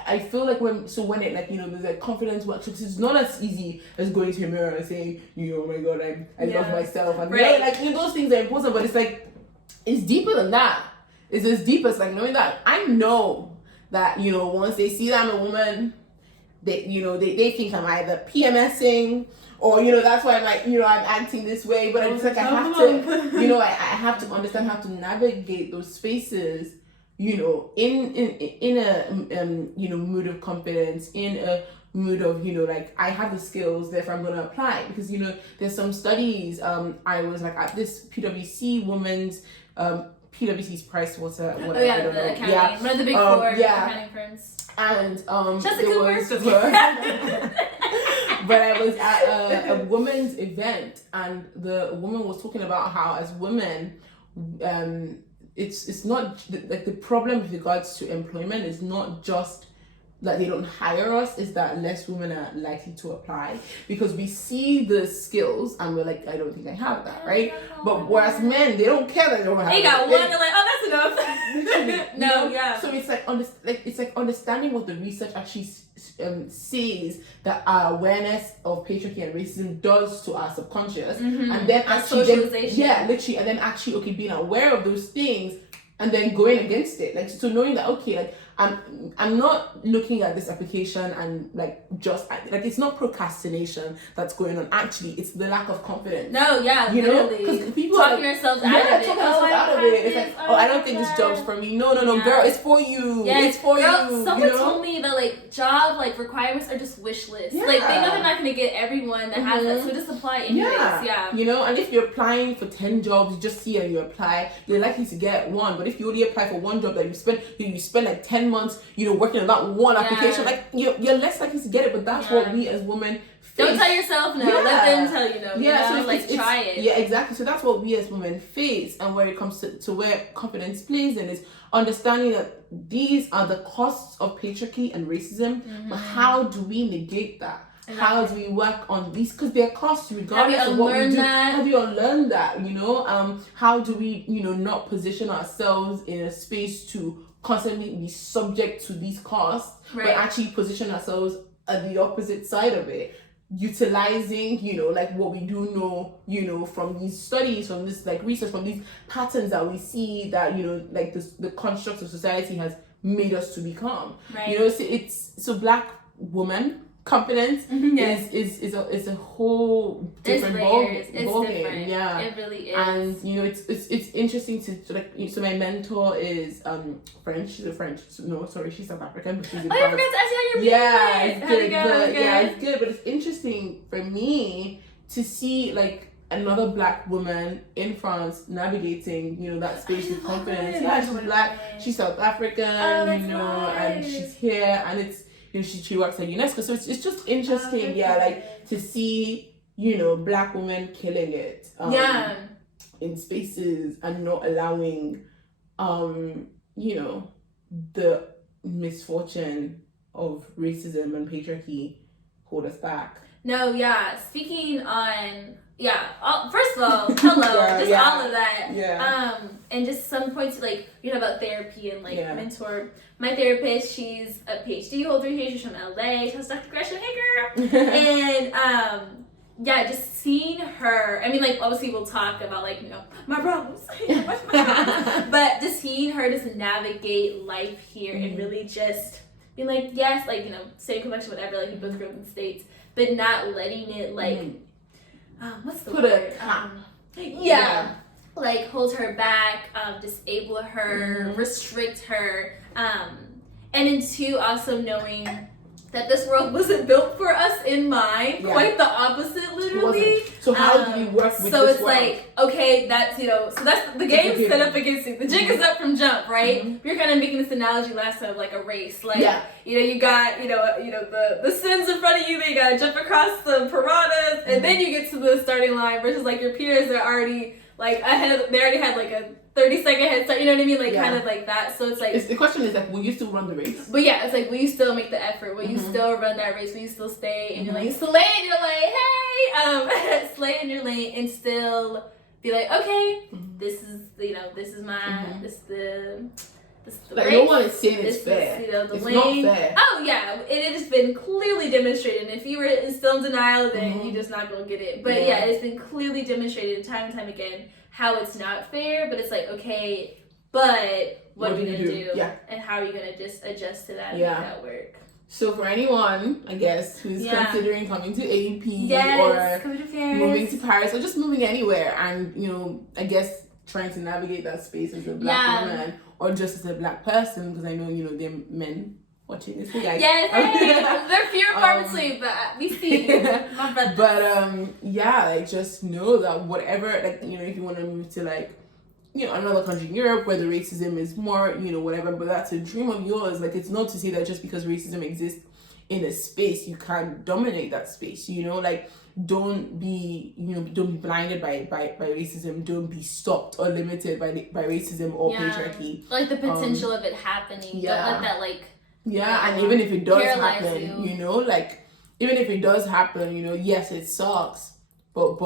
I feel like when it, like, you know, there's like confidence workshops, it's not as easy as going to a mirror and saying, you know, oh my God, I love myself. And you know, like, you know, those things are important, but it's like, it's deeper than that. It's as deep as like knowing that I know that, you know, once they see that I'm a woman, they, you know, they think I'm either PMSing, or, you know, that's why I'm like, you know, I'm acting this way. But it's like, I have to, you know, I have to understand how to navigate those spaces, you know, in a you know, mood of confidence, in a mood of, you know, like, I have the skills, therefore I'm going to apply. Because, you know, there's some studies, I was like at this PwC woman's, PwC's Price Water, whatever. Oh yeah, the accounting, one of the big four accounting firms. And but I was at a women's event, and the woman was talking about how, as women, it's not like the problem with regards to employment is not just that they don't hire us, is that less women are likely to apply, because we see the skills and we're like, I don't think I have that, right? But whereas men, they don't care that they don't have it. They got one, they're like, oh, that's enough. No, yeah. So it's like understanding what the research actually says that our awareness of patriarchy and racism does to our subconscious, and then actually socialization. Literally, and then actually being aware of those things and then going against it, like, so knowing that, okay, like, I'm not looking at this application and like just like, it's not procrastination that's going on. Actually, it's the lack of confidence. No, yeah, you know, because people talking yourselves out of it. Out of it. It's like, I don't think this job's for me. No, girl, it's for you. It's for you. Someone told me that like job like requirements are just wish lists. Like, they know they're not going to get everyone that has that, so just apply anyways. Yeah, you know, and if you're applying for 10 jobs, you just see and you apply, you're likely to get one. But if you only apply for one job that you spend like 10 10 months, working on that one application, like you're less likely to get it. But that's what we as women face. Don't tell yourself no. Let them tell you no. Yeah, so like try it. Yeah, exactly. So that's what we as women face, and where it comes to where confidence plays in is understanding that these are the costs of patriarchy and racism. But how do we negate that? Exactly. How do we work on these? Because they're costs regardless of what we do. How do you unlearn that? How do we, not position ourselves in a space to constantly be subject to these costs, but actually position ourselves at the opposite side of it, utilizing, like what we do know, from these studies, from this like research, from these patterns that we see that, like the construct of society has made us to become. So Black woman confidence is a whole different ball game. Yeah, it really is. And it's interesting to like. So my mentor is French. She's a French. No, sorry, she's South African, but she's in France. I forgot to ask you how you're it's good. It's good. But it's interesting for me to see like another Black woman in France navigating that space with confidence. Yeah, she's Black. She's South African. And she's here, and it's. She works at UNESCO, so it's just interesting, like to see, Black women killing it, in spaces and not allowing, the misfortune of racism and patriarchy hold us back. No, speaking on. First of all, hello, all of that. And just some points like about therapy and like mentor. My therapist, she's a PhD holder here. She's from LA. She's Dr. Gresham. Hey, girl. And just seeing her. I mean, like obviously we'll talk about like my problems, but just seeing her just navigate life here and really just being like yes, like same complexion, whatever. Like we both grew up in the States, but not letting it like. What's the word? Like hold her back, disable her, restrict her, and then two, also knowing that this world wasn't built for us in mind. Quite the opposite, literally. So how do you work with so this it's world? like, okay, that's so that's the game set up against you. The jig is up from jump, right? We were kind of making this analogy last time of like a race. Like you got the sins in front of you, then you gotta jump across the piranhas, and then you get to the starting line versus like your peers are already like ahead. They already had like a 30-second head start, you know what I mean? Like kind of like that. So it's like the question is like, will you still run the race? But it's like, will you still make the effort? Will you still run that race? Will you still stay in your lane? Slay in your lane, hey! Slay in your lane and still be like, okay, this is my this is the like race. No one is saying it's fair. The it's lane. Not fair. Oh yeah, it has been clearly demonstrated. And if you were still in denial, then you're just not gonna get it. But it's been clearly demonstrated time and time again how it's not fair. But it's like, okay, but what are we gonna do? And how are you gonna just adjust to that and make that work? So for anyone, I guess, who's considering coming to AUP or moving to Paris or just moving anywhere, and I guess trying to navigate that space as a Black woman or just as a Black person, because I know there are men watching this. Hey guys. Yes, they're few and far between, but we see you, my brothers. But like just know that whatever, like if you want to move to like another country in Europe where the racism is more, whatever, but that's a dream of yours. Like, it's not to say that just because racism exists in a space, you can't dominate that space, like, don't be blinded by racism. Don't be stopped or limited by racism or patriarchy. Like the potential of it happening. Don't let that and even if it does happen, like, even if it does happen, yes, it sucks, but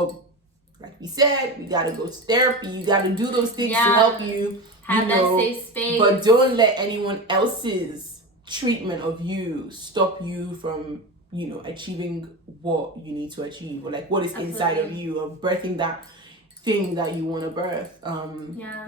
like we said, you gotta go to therapy. You gotta do those things to help you have that safe space. But don't let anyone else's treatment of you stop you from, achieving what you need to achieve, or like what is inside of you, of birthing that thing that you want to birth.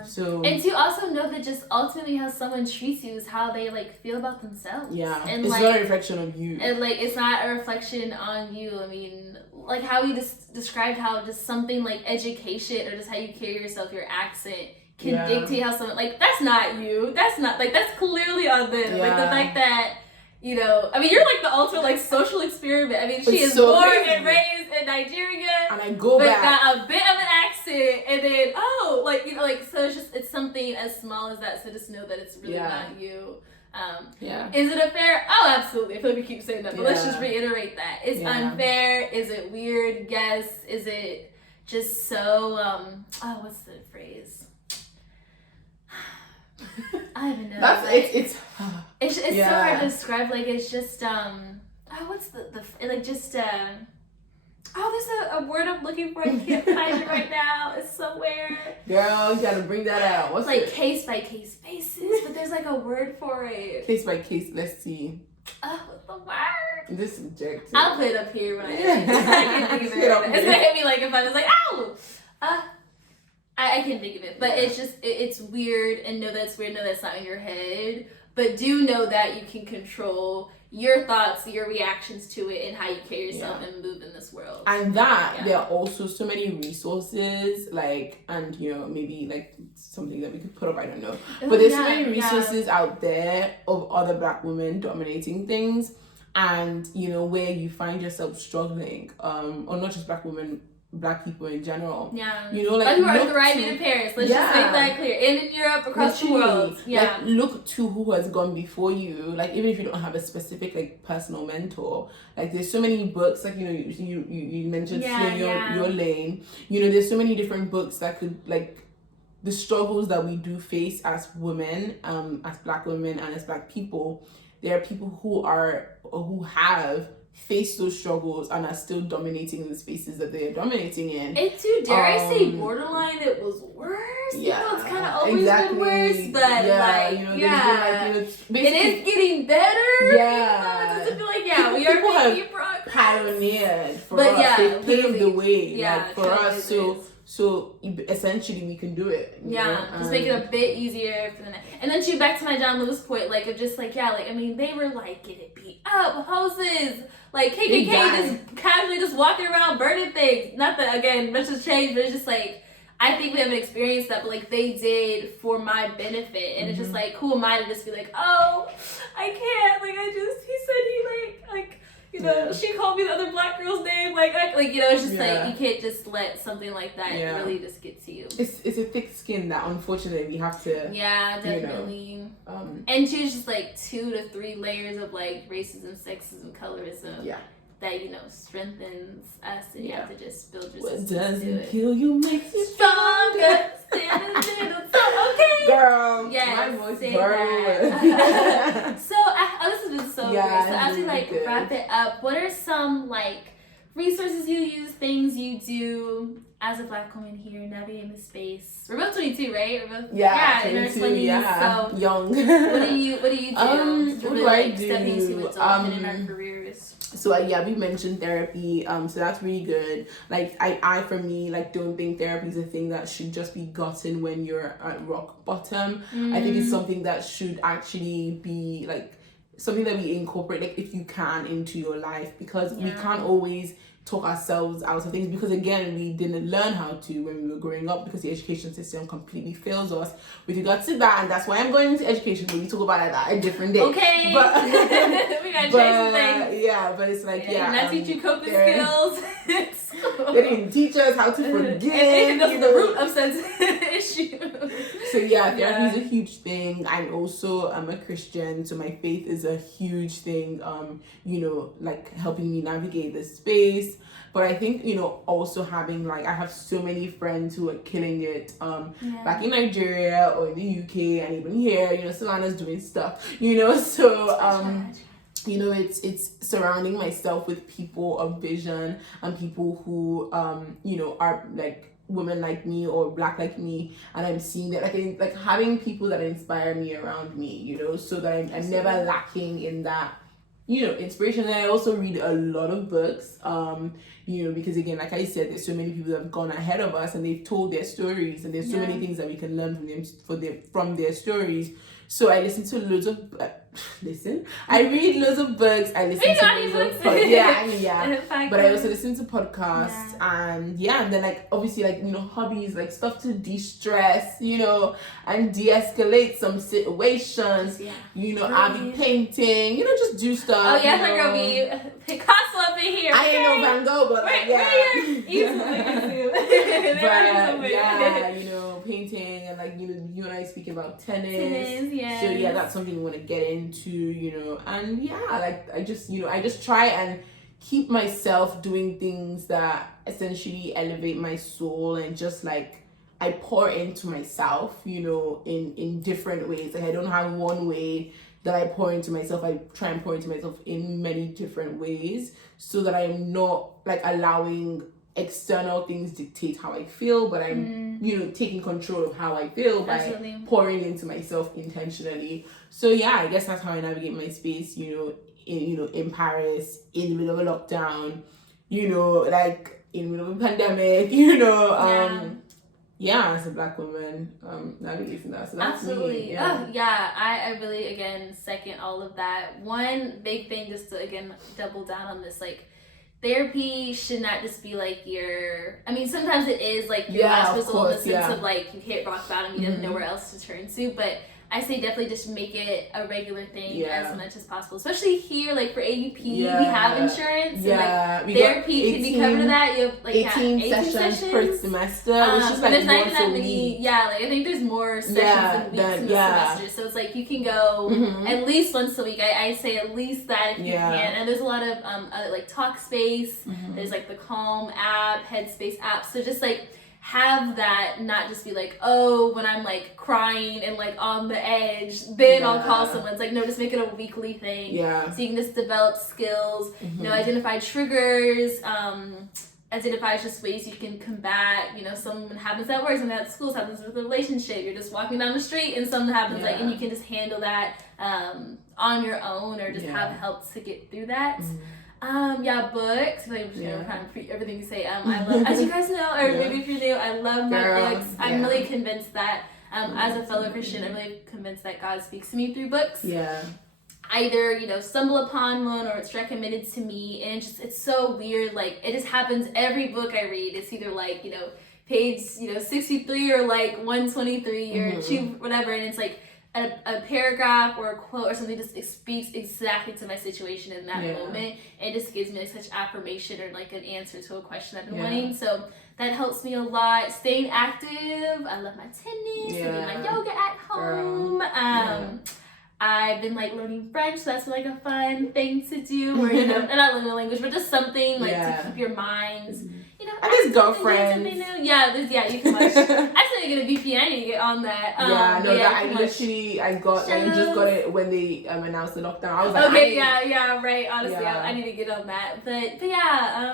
So and to also know that just ultimately how someone treats you is how they like feel about themselves. And it's not a reflection of you. And like it's not a reflection on you. I mean, like how we just described how just something like education or just how you carry yourself, your accent can dictate how someone, like, that's not you. That's not, like, that's clearly on them. Like the fact that, I mean, you're like the ultimate like social experiment. I mean, she is so born and raised in Nigeria, and I go back, got a bit of an accent, and then so it's just, it's something as small as that. So just know that it's really not you. Is it unfair? Oh, absolutely. I feel like we keep saying that, but let's just reiterate that. It's unfair. Is it weird? Yes. Is it just so, what's the phrase? I don't even know. It's so hard to describe. Like, it's just, what's there's a word I'm looking for. I can't find it right now. It's somewhere. Girl, you gotta bring that out. What's like it? Case by case basis, but there's like a word for it. Case by case. Let's see. What's the word? This subject. I'll put it up here when I can think of it. It's gonna hit me like if I was like, ow! I can think of it, but it's just it's weird, and know that's weird. Know that's not in your head, but do know that you can control your thoughts, your reactions to it, and how you carry yourself and move in this world. And that there are also so many resources, like, and maybe like something that we could put up, I don't know, but there's so many resources out there of other Black women dominating things, and where you find yourself struggling, or not just Black women, Black people in general. Yeah. Like who are thriving in Paris. Let's just make that clear. And in Europe, across the world. Yeah. Like, look to who has gone before you. Like, even if you don't have a specific like personal mentor, like there's so many books. Like you mentioned Slay Your Lane. There's so many different books that could like the struggles that we do face as women, as Black women and as Black people. There are people who have face those struggles and are still dominating the spaces that they are dominating in. And too, dare I say borderline, it was worse. Yeah, it's kind of always been worse, but it is getting better. Yeah, it doesn't feel like we are making progress. Pioneered for us. They paved the way, for us. So essentially, we can do it. Just make it a bit easier for the next. And then back to my John Lewis point, like of just like I mean, they were like getting beat up, hoses, like KKK just casually just walking around burning things. Not that again, much has changed, but it's just like I think we haven't experienced that, but like they did for my benefit, and it's just like who am I to just be like, oh, I can't, like he said he like. She called me the other Black girl's name, it's just like you can't just let something like that really just get to you. It's a thick skin that unfortunately we have to. Yeah, definitely. And she's just like 2 to 3 layers of like racism, sexism, colorism. Yeah. That strengthens us, and you have to just build resistance to it. What doesn't kill you makes you stronger. Okay. Girl, yes, my voice burned. So this has been so great. So as we wrap it up, what are some like resources you use, things you do as a Black woman here navigating the space? We're both 22, right? We're both in our 20s. So young. What do you do? What do I do? Stepping into adulthood in our careers. So we mentioned therapy, so that's really good. Like I for me, like don't think therapy is a thing that should just be gotten when you're at rock bottom. I think it's something that should actually be like something that we incorporate, like if you can, into your life, because we can't always talk ourselves out of things, because again we didn't learn how to when we were growing up, because the education system completely fails us with regard to that, and that's why I'm going into education, but we talk about that a different day. Okay. But we gotta change some things. But it's like not teach you coping skills. They didn't teach us how to forgive. And that's the root of sensitive issue. So therapy is a huge thing. I'm a Christian, so my faith is a huge thing. Like helping me navigate this space. But I think also having I have so many friends who are killing it back in Nigeria or in the UK and even here. Solana's doing stuff. So it's surrounding myself with people of vision and people who are like women like me or Black like me, and I'm seeing that like having people that inspire me around me, so that I'm never lacking in that inspiration. And I also read a lot of books, because again, like I said, there's so many people that have gone ahead of us and they've told their stories, and there's so many things that we can learn from them from their stories. So I listen to loads of I read loads of books. I listen to loads of podcasts. But I also listen to podcasts and then like obviously like hobbies, like stuff to de-stress, and de-escalate some situations. I'll be painting, just do stuff. Oh yeah, like I'll be Picasso up in here. I ain't no Van Gogh, but easily. but painting, and like you and I speak about tennis. Yes. So yeah, that's something we want to get into, and yeah, like I just try and keep myself doing things that essentially elevate my soul, and just like I pour into myself, in different ways. Like I don't have one way that I pour into myself. I try and pour into myself in many different ways, so that I'm not like allowing external things dictate how I feel, but I'm taking control of how I feel by pouring into myself intentionally. So yeah, I guess that's how I navigate my space, in Paris, in the middle of a lockdown, like in the middle of a pandemic, yeah, as a Black woman, navigating that. So that's absolutely me. Yeah. Oh yeah, I really again second all of that. One big thing, just to again double down on this, like therapy should not just be like sometimes it is like your last resort in the sense of like you hit rock bottom, you don't know where else to turn to, but I say definitely just make it a regular thing as much as possible. Especially here, like for AUP, we have insurance. And like therapy can be covered in that. You have like 18 sessions per semester, which is like there's not even that many. Yeah, like I think there's more sessions than weeks in the semester. So it's like you can go at least once a week. I say at least that if you can. And there's a lot of like Talkspace. There's like the Calm app, Headspace app. So just like have that, not just be like, oh, when I'm like crying and like on the edge, then I'll call someone. It's like, no, just make it a weekly thing. So you can just develop skills, identify triggers, identify just ways you can combat, something happens at work, something at school, something happens with a relationship, you're just walking down the street and something happens, like, and you can just handle that on your own, or just have help to get through that. Books. Like, kind of everything you say. I love, as you guys know, or maybe if you're new, I love my books. I'm really convinced that, as a fellow Christian, I'm really convinced that God speaks to me through books. Either, stumble upon one, or it's recommended to me, and it's so weird. Like, it just happens every book I read. It's either like, page, 63 or like 123 or whatever, and it's like a paragraph or a quote or something just speaks exactly to my situation in that moment. It just gives me like such affirmation, or like an answer to a question I've been wanting. So that helps me a lot. Staying active. I love my tennis. I do my yoga at home. I've been like learning French, so that's like a fun thing to do. Or not learning a language, but just something like to keep your minds. And his girlfriend. You can watch. Actually, I get a VPN. I need to get on that. I just got it when they announced the lockdown. I was like, right. Honestly, I need to get on that. But yeah,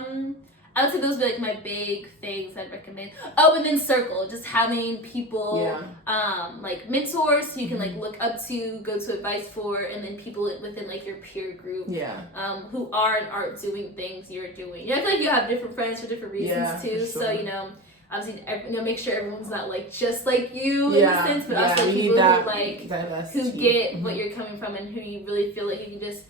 I would say those would be like my big things I'd recommend. Oh, and then circle, just having people, like mentors who you can like look up to, go to advice for, and then people within like your peer group, who aren't doing things you're doing. I feel like you have different friends for different reasons too. Sure. So obviously, make sure everyone's not like just like you in a sense, but also people who like who get what you're coming from, and who you really feel like you can just,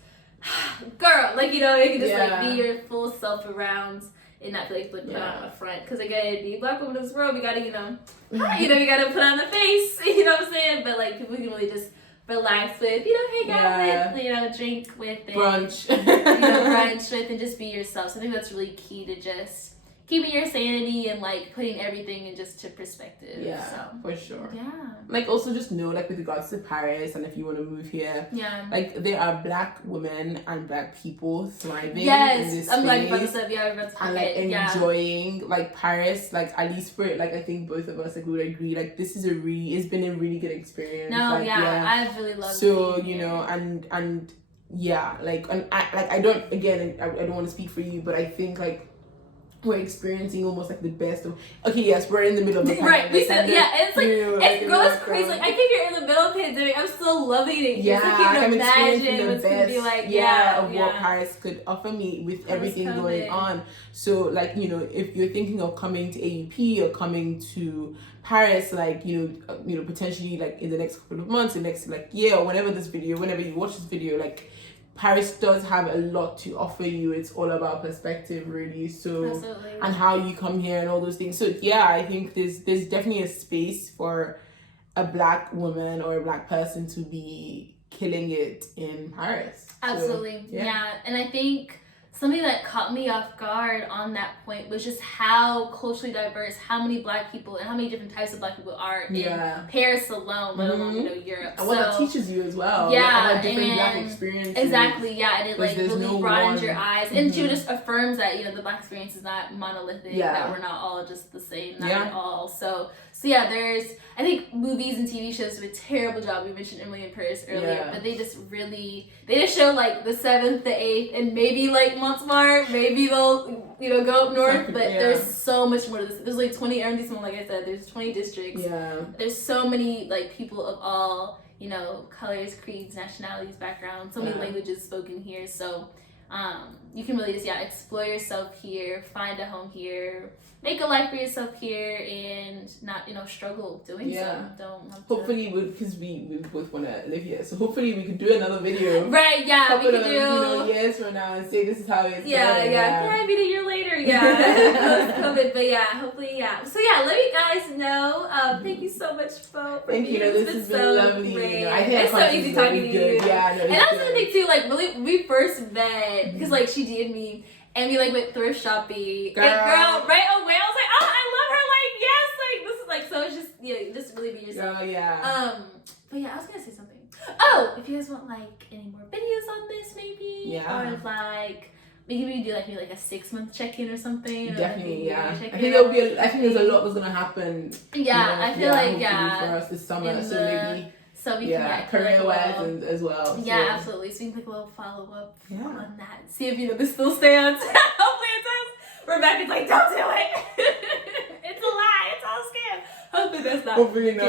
girl, like you can just like be your full self around. And not feel like put on a front, because again, the Black woman in this world, we gotta, you gotta put on the face, you know what I'm saying? But like people can really just relax with, hang out with, drink with, and, brunch with, and just be yourself. So I think that's really key to just keeping your sanity and like putting everything into perspective. For sure. Like also just know, like with regards to Paris, and if you want to move here, like there are Black women and Black people thriving in this space. I'm like about to say, and like enjoying like Paris, like at least for like I think both of us like would agree, like this is it's been a really good experience. I've really loved it. So and I don't want to speak for you, but I think like we're experiencing almost like the best of. Okay, yes, we're in the middle of the pandemic. Right, we said it's like it's crazy. Like I think you're in the middle of the pandemic. I'm still loving it. I'm imagine what's gonna be like. Of what Paris could offer me with everything going on. So like if you're thinking of coming to AUP or coming to Paris, like potentially like in the next couple of months, the next like year, or whenever you watch this video, like Paris does have a lot to offer you. It's all about perspective, really. So absolutely. And how you come here and all those things. So I think there's definitely a space for a Black woman or a Black person to be killing it in Paris. Absolutely. And I think something that caught me off guard on that point was just how culturally diverse, how many Black people and how many different types of Black people are in Paris alone, let alone, you know, Europe. And what that teaches you as well. Yeah, like, different Black experiences. Exactly, yeah, and it like really broadens your eyes. And she just affirms that, you know, the Black experience is not monolithic, that we're not all just the same, not at all. So yeah, there's, I think movies and TV shows do a terrible job. We mentioned Emily in Paris earlier, but they just show like the 7th, the 8th, and maybe like Montmartre, maybe they'll, you know, go up north, but there's so much more to this. There's like 20 arrondissements, like I said, there's 20 districts. There's so many like people of all, you know, colors, creeds, nationalities, backgrounds, so many languages spoken here. So you can really just explore yourself here, find a home here, make a life for yourself here, and not, you know, struggle doing so. Don't have hopefully because we both want to live here, so hopefully we could do another video we could do, you know, years from now and say this is how it's can I be a year later post-COVID, but hopefully so let me guys know, thank you so much for thank you. This has been lovely. Great. You know, I think it's so easy talking to you. And that's the thing too, like really we first met because like she DM'd me and we like went thrift shopping. Girl, right away I was like, oh, I love her, like yes, like this is like, so it's just just really be yourself. But I was gonna say something. Oh, if you guys want like any more videos on this, maybe, or like maybe we do like maybe like a 6-month check-in or something. Definitely, I think there'll be. I think there's a lot that's gonna happen. I feel like for us this summer, so maybe. So we can career-wise as well. Absolutely. So we can take a little follow-up on that. See if, you know, this still stands. Hopefully it does. Rebecca's like, don't do it. It's a lie. It's all scam. Hopefully that's not. Hopefully not,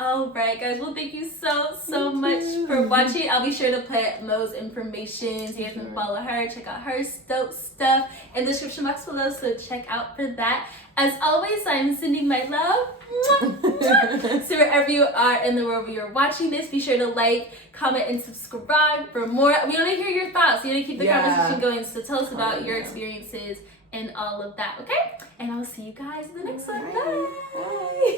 Alright guys, well thank you so much for watching. I'll be sure to put Mo's information so you guys can follow her, check out her dope stuff in the description box below, so check out for that. As always, I'm sending my love so wherever you are in the world where you're watching this, be sure to like, comment, and subscribe for more. We want to hear your thoughts. We want to keep the conversation going, so tell us about your experiences and all of that, okay? And I'll see you guys in the next one. Bye!